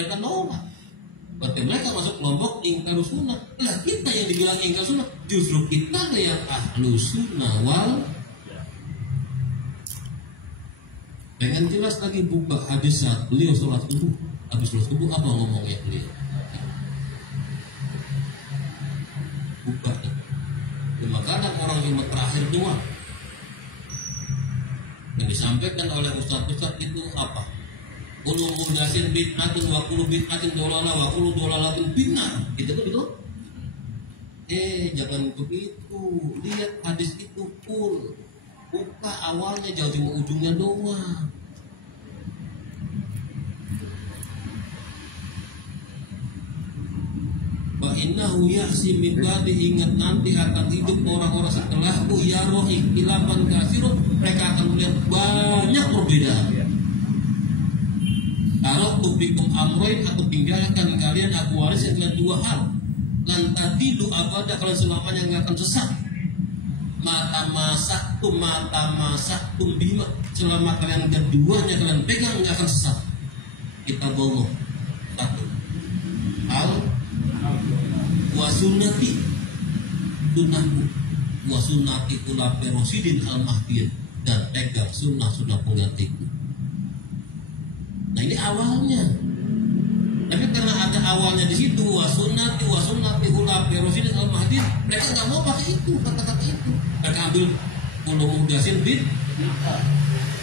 mereka nolak. Berarti mereka masuk kelompok ingkar sunnah. Lah kita yang dibilang ingkar sunnah, justru kita yang ahlu sunnah wal. Pengen jelas lagi buka hadis saat beliau sholat subuh. Habis sholat subuh apa ngomongnya beliau? Buka. Cuma kadang orang cuma terakhir doang. Yang disampaikan oleh ustaz-ustaz itu apa? Ulul mudasin bid'atun wa kullu bid'atin dolalah wa kullu dolalatin bid'ah. Itu begitu? Jangan begitu. Lihat hadis itu full. Buka awalnya, jauh cuma ujungnya doang. Wa innahu yahsi min ba'di, ingat nanti akan hidup orang-orang setelahku ya roh ikhtilafan katsirun, mereka akan melihat banyak perbedaan. Kalau tubikum amroin, atau tinggalkan kalian aku waris dengan dua hal. Lan tadilu abada, kalian selamanya nggak akan sesat. Mata masak tum bima, selama kalian keduanya kalian pegang nggak akan sesat. Kita bawa satu al wasunnati sunnahku wasunnati kula perosidin al mahdiin, dan pegang sunnah penggantiku. Nah ini awalnya. Tapi karena ada awalnya di situ wasunnati kula perosidin al mahdiin, mereka nggak mau pakai itu, kata-kata itu. Mereka ambil ulul mudasin bid.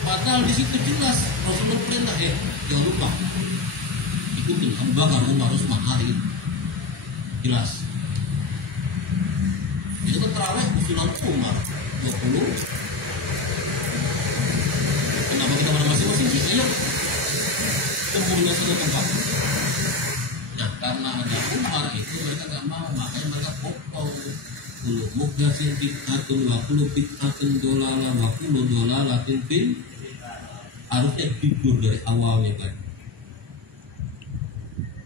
Padahal di situ jelas Rasulullah perintah jangan lupa ikutin Abu Bakar, Umar, Utsman, Ali. Jelas. Itu kan terawih usulan Umar 20. Kenapa kita pada masing-masing sih? Ayo kumpulnya satu tempat. Nah karena ada Umar itu mereka nggak mau, makanya mereka potong. Kullu muhdatsin bid'atun wa kullu bid'atin dolalah wa kullu dolalatin fin. Harusnya tidur dari awalnya kan.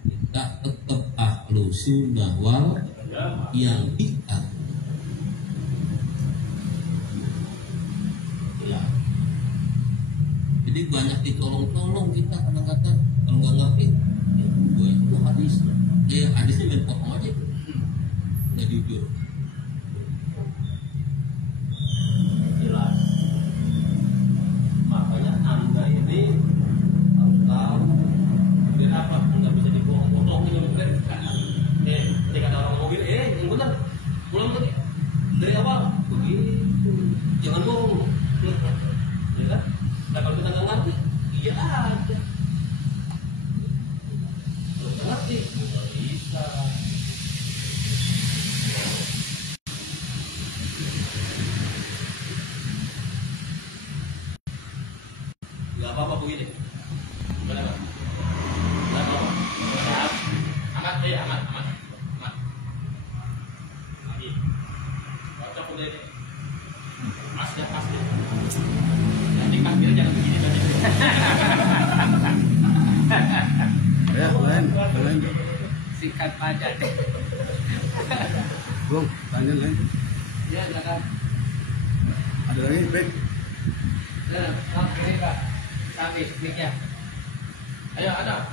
Kita tetap ahlu sunnah wal yang bid'ah. Ya. Jadi banyak ditolong-tolong kita kadang-kadang kalau nggak ngerti. Itu hadis. Hadisnya main potong aja. Nggak jujur. Jelas. Makanya Anda ini harus tahu kenapa nggak bisa dipotong ini mungkin. Ketika ada orang mobil, yang benar, pulang lagi dari awal, begitu. Jangan bohong. Ya, nah kalau kita nggak ngerti, iya aja. Kalau nggak ngerti, nggak bisa. Gak apa-apa begini. Benar nggak? Gak apa-apa. Amat. Lagi. Baca pun ini. Pasti. Nanti kafir jangan begini banyak. Ya, lain. Sikat pajak. Belum, lanjut lain. Ya, silakan. Ada lagi, baik. Ini Pak. Sampai mic-nya. Ayo ada.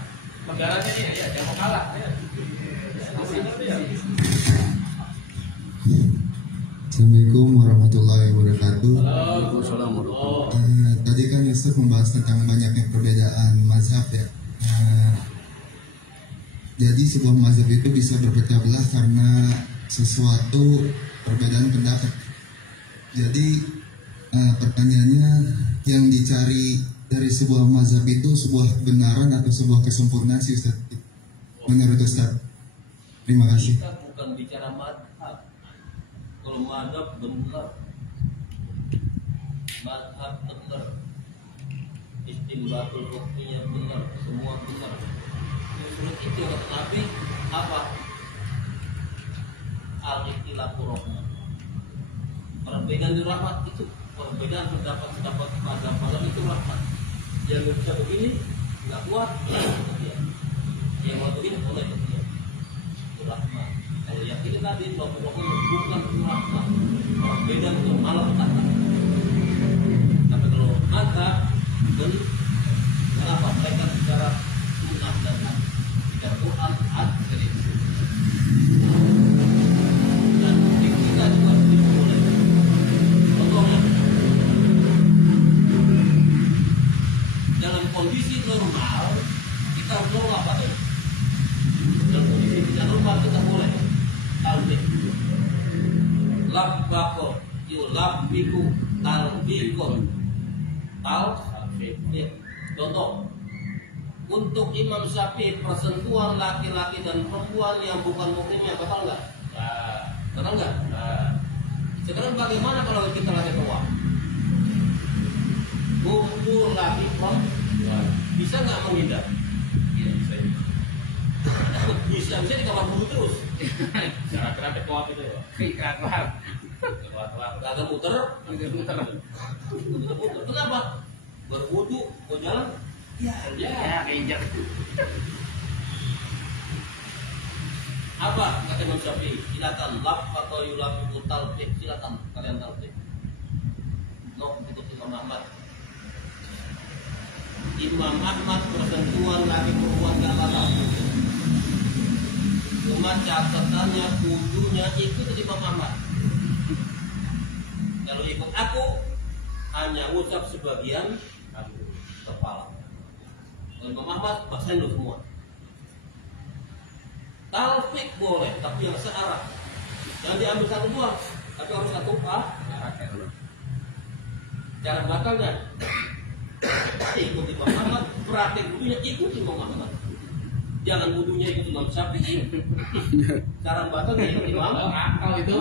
Penggalannya ini ya, jangan kalah. Ayo. Assalamualaikum warahmatullahi wabarakatuh. Waalaikumsalam warahmatullahi wabarakatuh. Tadi kan Yusuf membahas tentang banyaknya perbedaan mazhab ya. Jadi sebuah mazhab itu bisa berpecah belah karena sesuatu perbedaan pendapat. Jadi pertanyaannya, yang dicari dari sebuah mazhab itu sebuah kebenaran atau sebuah kesempurnaan sih Ustaz? Menurut Ustaz. Terima kasih. Kita bukan bicara madhab. Kalau madhab benar, madhab benar, istinbatul hukminya benar, semua benar. Justru itu yang Nabi apa? Al-ikhtilafu rahmah. Perbedaan itu rahmat, itu perbedaan pendapat madhab itu rahmat. Yang nggak bisa begini, nggak kuat, yang mau begini boleh dia. Itu rahmat. Kalau yang ini tadi pokoknya bukan itu rahmat. Perbedaan itu malah petaka. Tapi kalau madhab, kenapa mereka bicara sunnah dan hadis? kondisi normal kita perlu apa tuh? Dalam kondisi tidak normal kita boleh talbik. Labbako, yulabbiku, talbikon, talbik. Contoh, untuk Imam Syafi'i persentuhan laki-laki dan perempuan yang bukan mukminnya batal nggak? Batal nggak? Sekarang bagaimana kalau kita lagi tua? Kumpul lagi perempuan, bisa nggak menghindar? Iya bisa. Bisa di kamar dulu terus. Cara kerapet kuat itu ya. Kerap. Agak muter. Kenapa? Berwudu, mau jalan? Ya, keinjak. Apa kata Imam Syafi'i? Silakan lap atau yulap talbik, silakan kalian talbik. No, ikut Imam Ahmad. Imam Ahmad persentuhan laki perempuan gak batal. Cuma catatannya kudunya ikut Imam Ahmad. Kalau ikut aku hanya ucap sebagian kepala. Kalau Imam Ahmad paksain lu semua. Talfik boleh, tapi yang searah. Jangan diambil satu buah, tapi harus satu cara batalnya ikut Imam Ahmad, praktek wudunya ikut Imam Ahmad. Jangan wudunya ikut Imam Syafi'i. Cara batalnya ikut Imam Ahmad itu.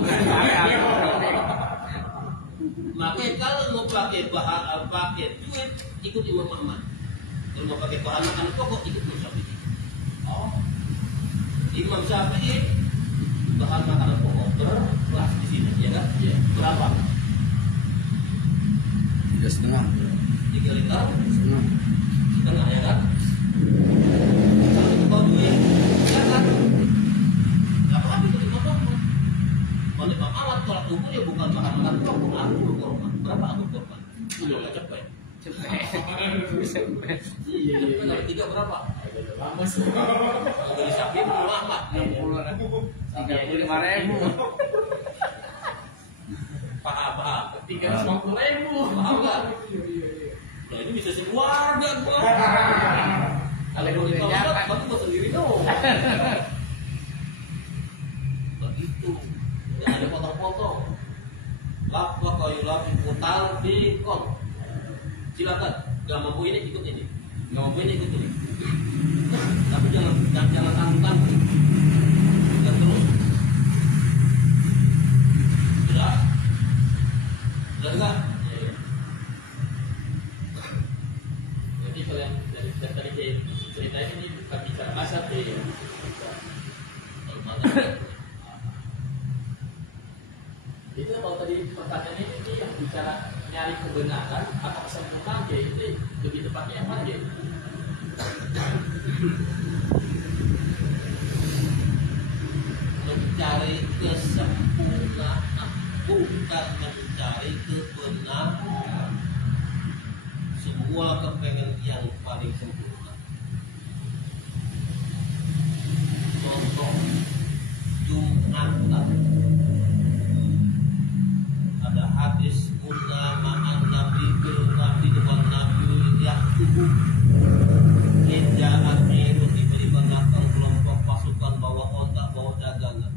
Makanya kalau mau pakai bahan pakai duit ikut Imam Ahmad. Kalau mau pakai bahan makanan pokok ikut Imam Syafi'i. Oh, Imam Syafi'i bahan makanan pokok berkelas di sini, ya kan? Ya. Berapa? 3,5. 3 liter? Setengah. Setengah, ya kan? Kalau itu bawa duit, ya kan? Gak apa-apa itu Imam Ahmad. Kalau Imam Ahmad tolak ukur ya bukan makan makanan pokok, aku korban. Berapa aku korban? Udah gak cepet. Iya. Kalau 3 berapa? Beli sapi Imam Ahmad 35.000. paham 350.000. paham nggak? Nah ini bisa sekeluarga gua. Kalau mau ditolak, baru gua sendiri dong. Begitu, nggak ada potong-potong. Lapor kayu lapor putal di kon. Silakan, nggak mampu ini ikut ini, nggak mampu ini ikut ini. Tapi jangan tanggung-tanggung. Dan terus, sudah enggak? Jadi kalau yang dari tadi cerita ini bukan bicara asap ya. Itu kalau tadi pertanyaannya ini yang bicara nyari kebenaran apa kesempurnaan ya ini lebih tepatnya yang mana ya? Mencari kesempurnaan bukan mencari kebenaran. Semua kepengen yang paling sempurna. Contoh Jumatan. Ada hadis utamaan Nabi di depan Nabi Yakub. Injaan itu diberi belakang kelompok pasukan bawa ontak bawa dagangan.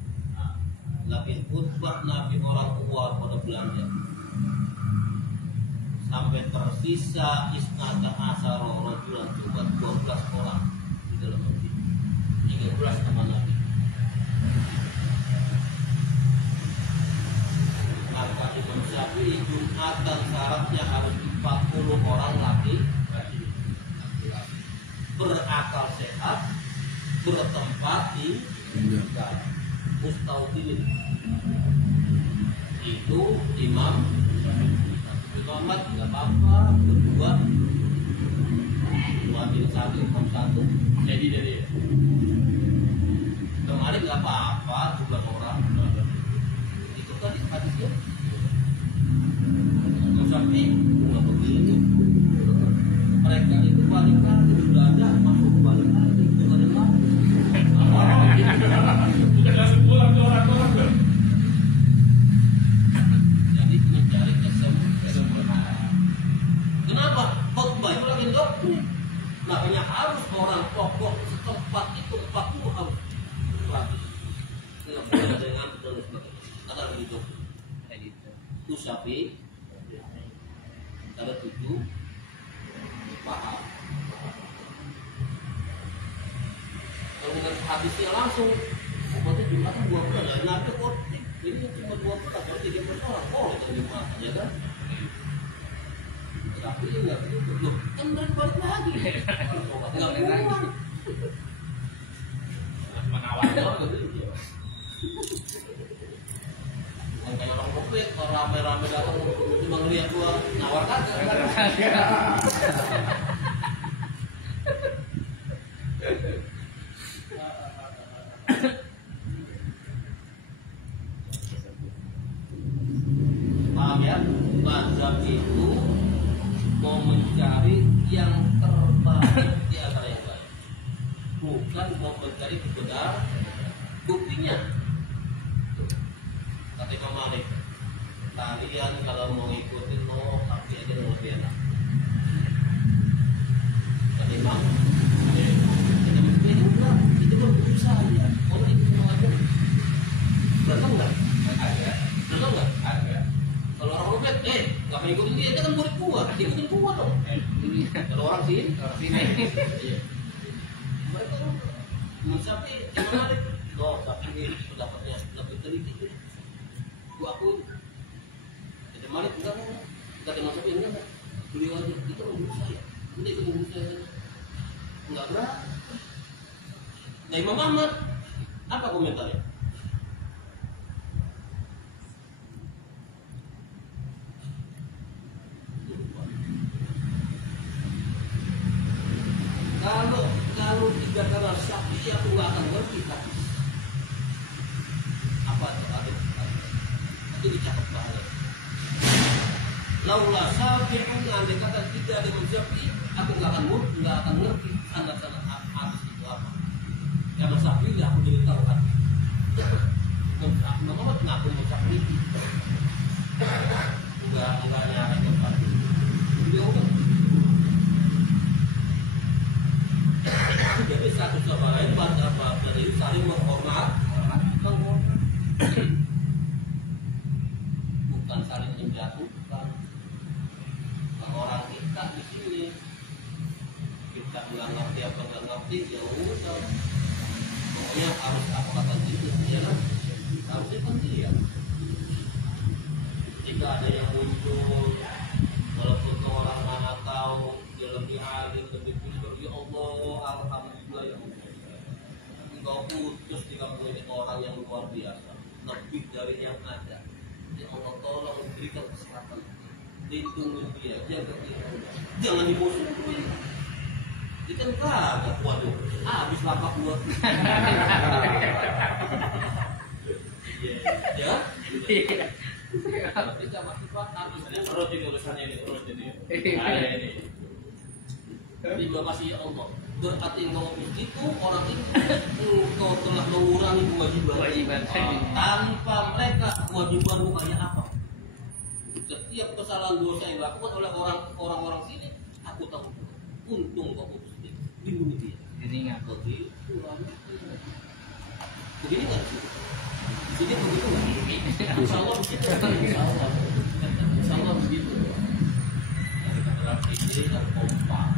Lagi khutbah Nabi orang keluar pada belanja. Sampai tersisa isnata asara rajulan cuma 12 orang di dalam masjid. 13 teman Nabi. Maka Imam Syafi'i Jumatan syaratnya harus 40 orang laki-laki. Berakal sehat, bertempat di Mustaudin. Itu Imam Ahmad nggak apa-apa, berdua ambil satu, Imam satu. Jadi dari kemarin nggak apa-apa, 12 orang. Itu tadi hadisnya. Tapi nggak begini. Mereka itu balik lagi sudah ada masuk balik lagi bukan lagi. Bukan langsung pulang ke orang-orang. Jadi mencari kesempurnaan. Kenapa? Khotbah itu lagi doktrin. Makanya harus orang tokoh setempat itu 40 harus berlatih. Nggak boleh ada yang ngantuk dan sebagainya. Ada begitu. Itu Syafi'i. Ada 7 paham. Kalau dengan hadisnya langsung, berarti jumlahnya 20 ada nabi khotib. Ini cuma 20 berarti dia bertolak. Oh, itu Jumat, ya kan? Tapi dia nggak begitu. Loh, kan dari balik lagi. Nggak pulang. Menawar. Bukan kayak orang kopet, kalau rame-rame datang cuma ngeliat gua nawar kagak. Paham ya? Mazhab itu mau mencari yang terbaik di antara yang baik, bukan mau mencari kebenaran. Buktinya kata Imam Malik, kalian kalau mau ngikutin tapi aja lebih enak. Kata Imam, itu kan buku saya. Kalau itu mau aja, berenang nggak? Ada. Berenang nggak? Ada. Kalau orang robek, nggak mau ikutin dia kan murid gua, ikutin gua dong. Kalau orang sini, mereka mencapai Imam Malik. Tapi ini pendapatnya lebih teliti. Gua akui. Jadi Malik enggak termasuk ini enggak. Beliau aja itu menurut saya. Ini itu menurut saya. Enggak berat. Nah Imam Ahmad apa komentarnya? Kalau tiga kali Syafi'i aku nggak akan ngerti kan? Apa itu? Itu dicatat bahaya. Laulah Syafi'i andai kata tidak ada Syafi'i, aku nggak akan ngerti sanad-sanad hadis itu apa. Karena Syafi'i aku jadi tahu kan. Muhammad ngaku Syafi'i. Enggak nyari tempat. Dia udah. Jadi satu sama lain dari saling menghormat, bukan saling menjatuhkan. Kalau orang kita di sini kita nggak ngerti apa nggak ngerti ya udah, pokoknya harus apa kata itu ya kan, harusnya kan dia. Jika ada yang muncul, walaupun orang mana tahu dia lebih alim lebih pintar, ya Allah alhamdulillah ya Allah. Engkau putus 30 ini orang yang luar biasa, lebih dari yang ada. Ya Allah tolong berikan kesehatan, lindungi dia, jaga dia, jangan dimusuhin gue. Dia kan kagak kuat tuh, habis lapak gua. Ya, tapi sama sifat harus terus ini urusannya ini terus ini. Terima kasih ya Allah. Berarti engkau itu orang itu engkau telah mengurangi kewajiban. Tanpa mereka kewajibanmu kayak apa? Setiap kesalahan dosa yang dilakukan oleh orang-orang sini, aku tahu. Untung kau putus dia, lindungi dia. Jadi nggak begitu. Begini nggak sih? Di sini begitu nggak? Insya Allah begitu. Insya Allah begitu. Kita berarti ini dan kompak.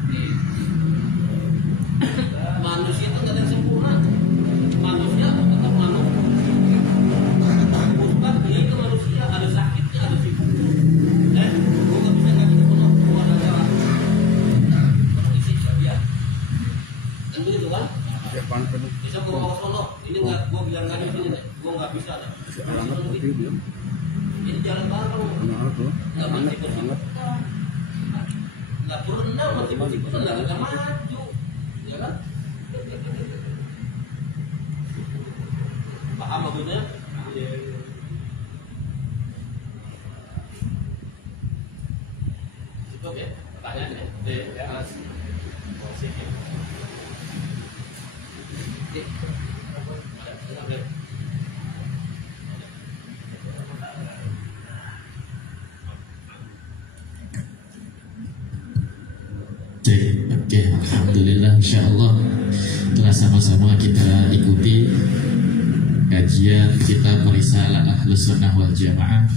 Manusia itu tidak sempurna. Manusia tetap manusia. Bukan dia itu manusia, ada sakitnya, ada sibuknya. Gue nggak bisa ngaji ke penuh, gue ada jalan. Penuh isi dia. Kan begitu kan? Bisa gue bawa sono. Ini nggak, gue bilang ngaji di sini, gue nggak bisa. Ini jalan baru. Nggak mati bersih. Nggak berenang mati bersih, nggak bisa maju. Ya kan? Paham maksudnya? Cukup ya? Pertanyaannya? Ya. Oke, alhamdulillah insyaallah telah sama-sama kita ikuti kajian kitab Risalah Ahlus Sunnah wal Jamaah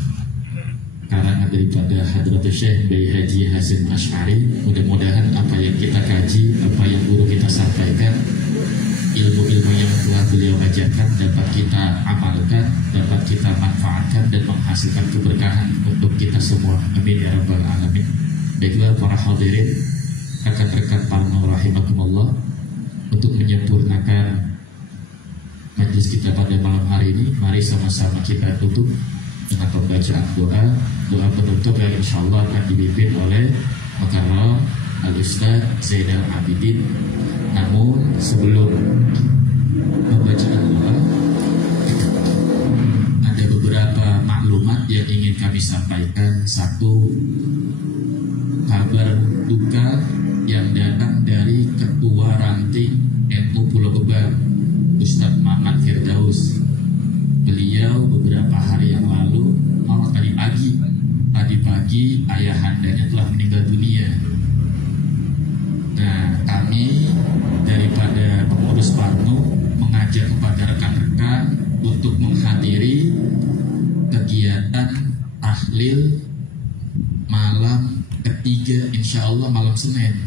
karangan daripada Hadratus Syekh Bayi Haji Hasyim Asy'ari. Mudah-mudahan apa yang kita kaji, apa yang guru kita sampaikan, ilmu-ilmu yang telah beliau ajarkan dapat kita amalkan, dapat kita manfaatkan dan menghasilkan keberkahan untuk kita semua. Amin ya rabbal alamin. Baiklah para hadirin, rekan-rekan Parno rahimakumullah, untuk menyempurnakan majlis kita pada malam hari ini, mari sama-sama kita tutup dengan pembacaan doa penutup yang insyaallah akan dipimpin oleh Mukarram Al-Ustaz Zainal Abidin. Namun sebelum pembacaan doa, ada beberapa maklumat yang ingin kami sampaikan. Satu, kabar duka yang datang dari Ketua Ranting NU Pulau Gebang, Ustadz Muhammad Firdaus. Beliau beberapa hari yang lalu, tadi pagi ayahandanya telah meninggal dunia. Nah, kami daripada pengurus Parno mengajak kepada rekan-rekan untuk menghadiri kegiatan tahlil malam ketiga, insya Allah malam Senin,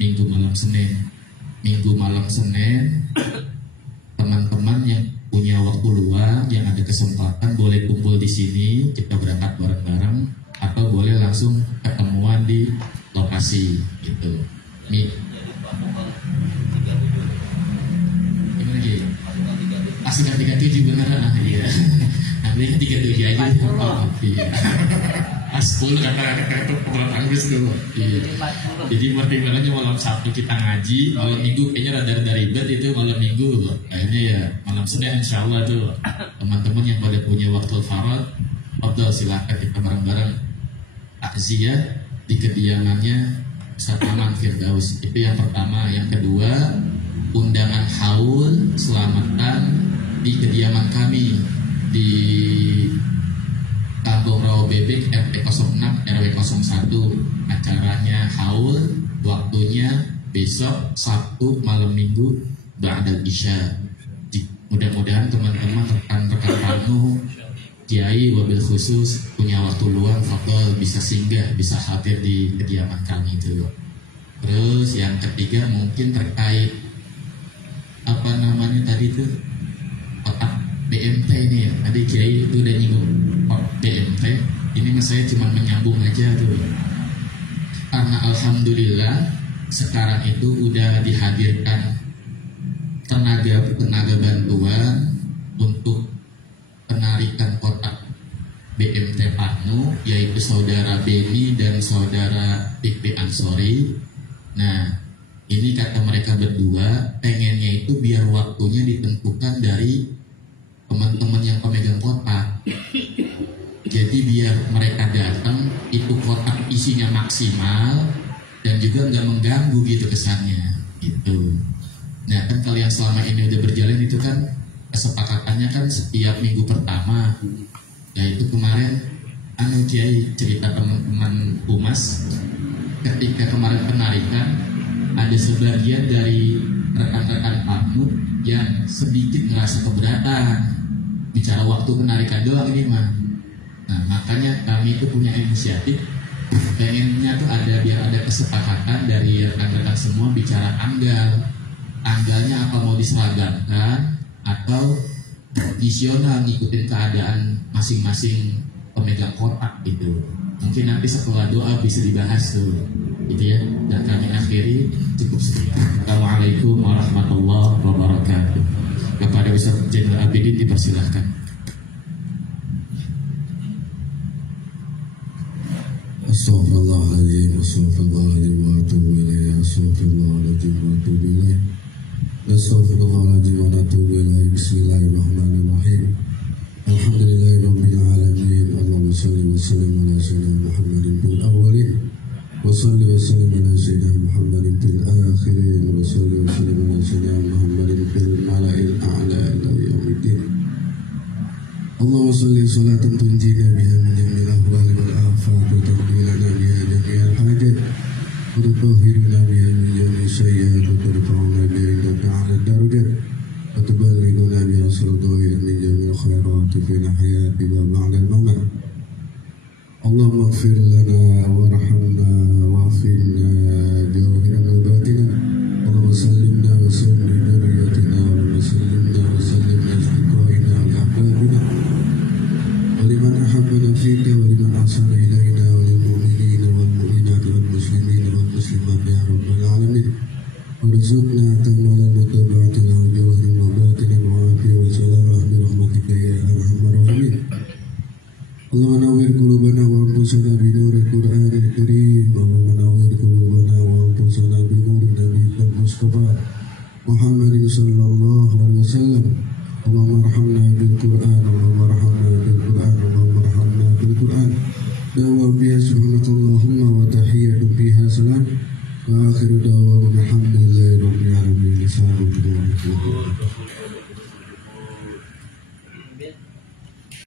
Minggu malam Senin. Teman-teman yang punya waktu luang, yang ada kesempatan boleh kumpul di sini, kita berangkat bareng-bareng, atau boleh langsung ketemuan di lokasi gitu. Gimana lagi? Pasukan 37 beneran, iya. Nanti 37 aja. Oh, iya. Pas 10 kata pengurus Angus tuh. Iya. Jadi pertimbangannya malam Sabtu kita ngaji, malam Minggu kayaknya rada ribet itu malam Minggu. Kayaknya ya malam Senin insyaallah tuh. Teman-teman yang pada punya waktu farad, silakan kita bareng-bareng takziah di kediamannya Ustaz Muhammad Firdaus. Itu yang pertama. Yang kedua, undangan haul selamatan di kediaman kami di Kampung Rawa Bebek RT 06 RW 01. Acaranya haul, waktunya besok Sabtu malam Minggu ba'dal isya. Mudah-mudahan teman-teman rekan-rekan Parno, kiai wabil khusus punya waktu luang, faktor bisa singgah, bisa hadir di kediaman kami itu. Terus yang ketiga mungkin terkait apa namanya tadi tuh, otak BMT ini ya. Tadi kiai itu udah nyinggung BMT. Ini saya cuma menyambung aja tuh. Karena alhamdulillah sekarang itu udah dihadirkan tenaga bantuan untuk penarikan kotak BMT Parno, yaitu saudara Beni dan saudara Pikpi Ansori. Nah, ini kata mereka berdua pengennya itu biar waktunya ditentukan dari teman-teman yang pemegang kotak. Jadi biar mereka datang itu kotak isinya maksimal dan juga nggak mengganggu gitu kesannya gitu. Nah kan kalau yang selama ini udah berjalan itu kan kesepakatannya kan setiap minggu pertama. Nah itu kemarin Kiai cerita teman-teman Humas, ketika kemarin penarikan ada sebagian dari rekan-rekan Parno yang sedikit merasa keberatan bicara waktu penarikan doang ini mah. Nah makanya kami itu punya inisiatif, pengennya tuh ada biar ada kesepakatan dari rekan-rekan semua bicara tanggalnya apa mau diseragamkan atau tradisional ngikutin keadaan masing-masing pemegang kotak gitu. Mungkin nanti setelah doa bisa dibahas tuh gitu ya. Dan kami akhiri cukup sekian. Assalamualaikum warahmatullahi wabarakatuh. Kepada Ustaz Zainal Abidin dipersilahkan. Astaghfirullahaladzim, astaghfirullahaladzim, wa atubu ilaih, astaghfirullahaladzim, wa atubu ilaih, astaghfirullahaladzim, wa atubu ilaih. Bismillahirrahmanirrahim. Alhamdulillahirabbil alamin. Allahumma shalli wa sallim ala sayyidina Muhammadin fil awwalin wa shalli wa sallim ala sayyidina Muhammadin fil akhirin wa shalli wa sallim ala sayyidina Muhammadin fil mala'il a'la ila yaumiddin. Allahumma shalli salatan tunjina biha min jamil ahwal wal afat wa taqbilana biha jami'al hajat wa tutahhiruna biha min jami'i sayyi'at واغفر لنا وارحمنا واغفرنا جوهرا وباطنا اللهم سلمنا وسلم لذريتنا اللهم سلمنا وسلم لأصدقائنا ولأحبابنا ولمن أحبنا فيك ولمن أحسن إلينا وللمؤمنين والمؤمنات والمسلمين والمسلمات يا رب العالمين وارزقنا تمام المتابعة له جوهرا وباطنا وعافية وسلامة برحمتك يا أرحم الراحمين اللهم نور قلوبنا وأنفسنا بنور القرآن الكريم اللهم نور قلوبنا وأنفسنا بنور نبيك المصطفى محمد صلى الله عليه وسلم اللهم ارحمنا بالقرآن اللهم ارحمنا بالقرآن اللهم ارحمنا بالقرآن دعوة بها سبحانك اللهم وتحية فيها سلام وآخر دعوانا الحمد لله رب العالمين.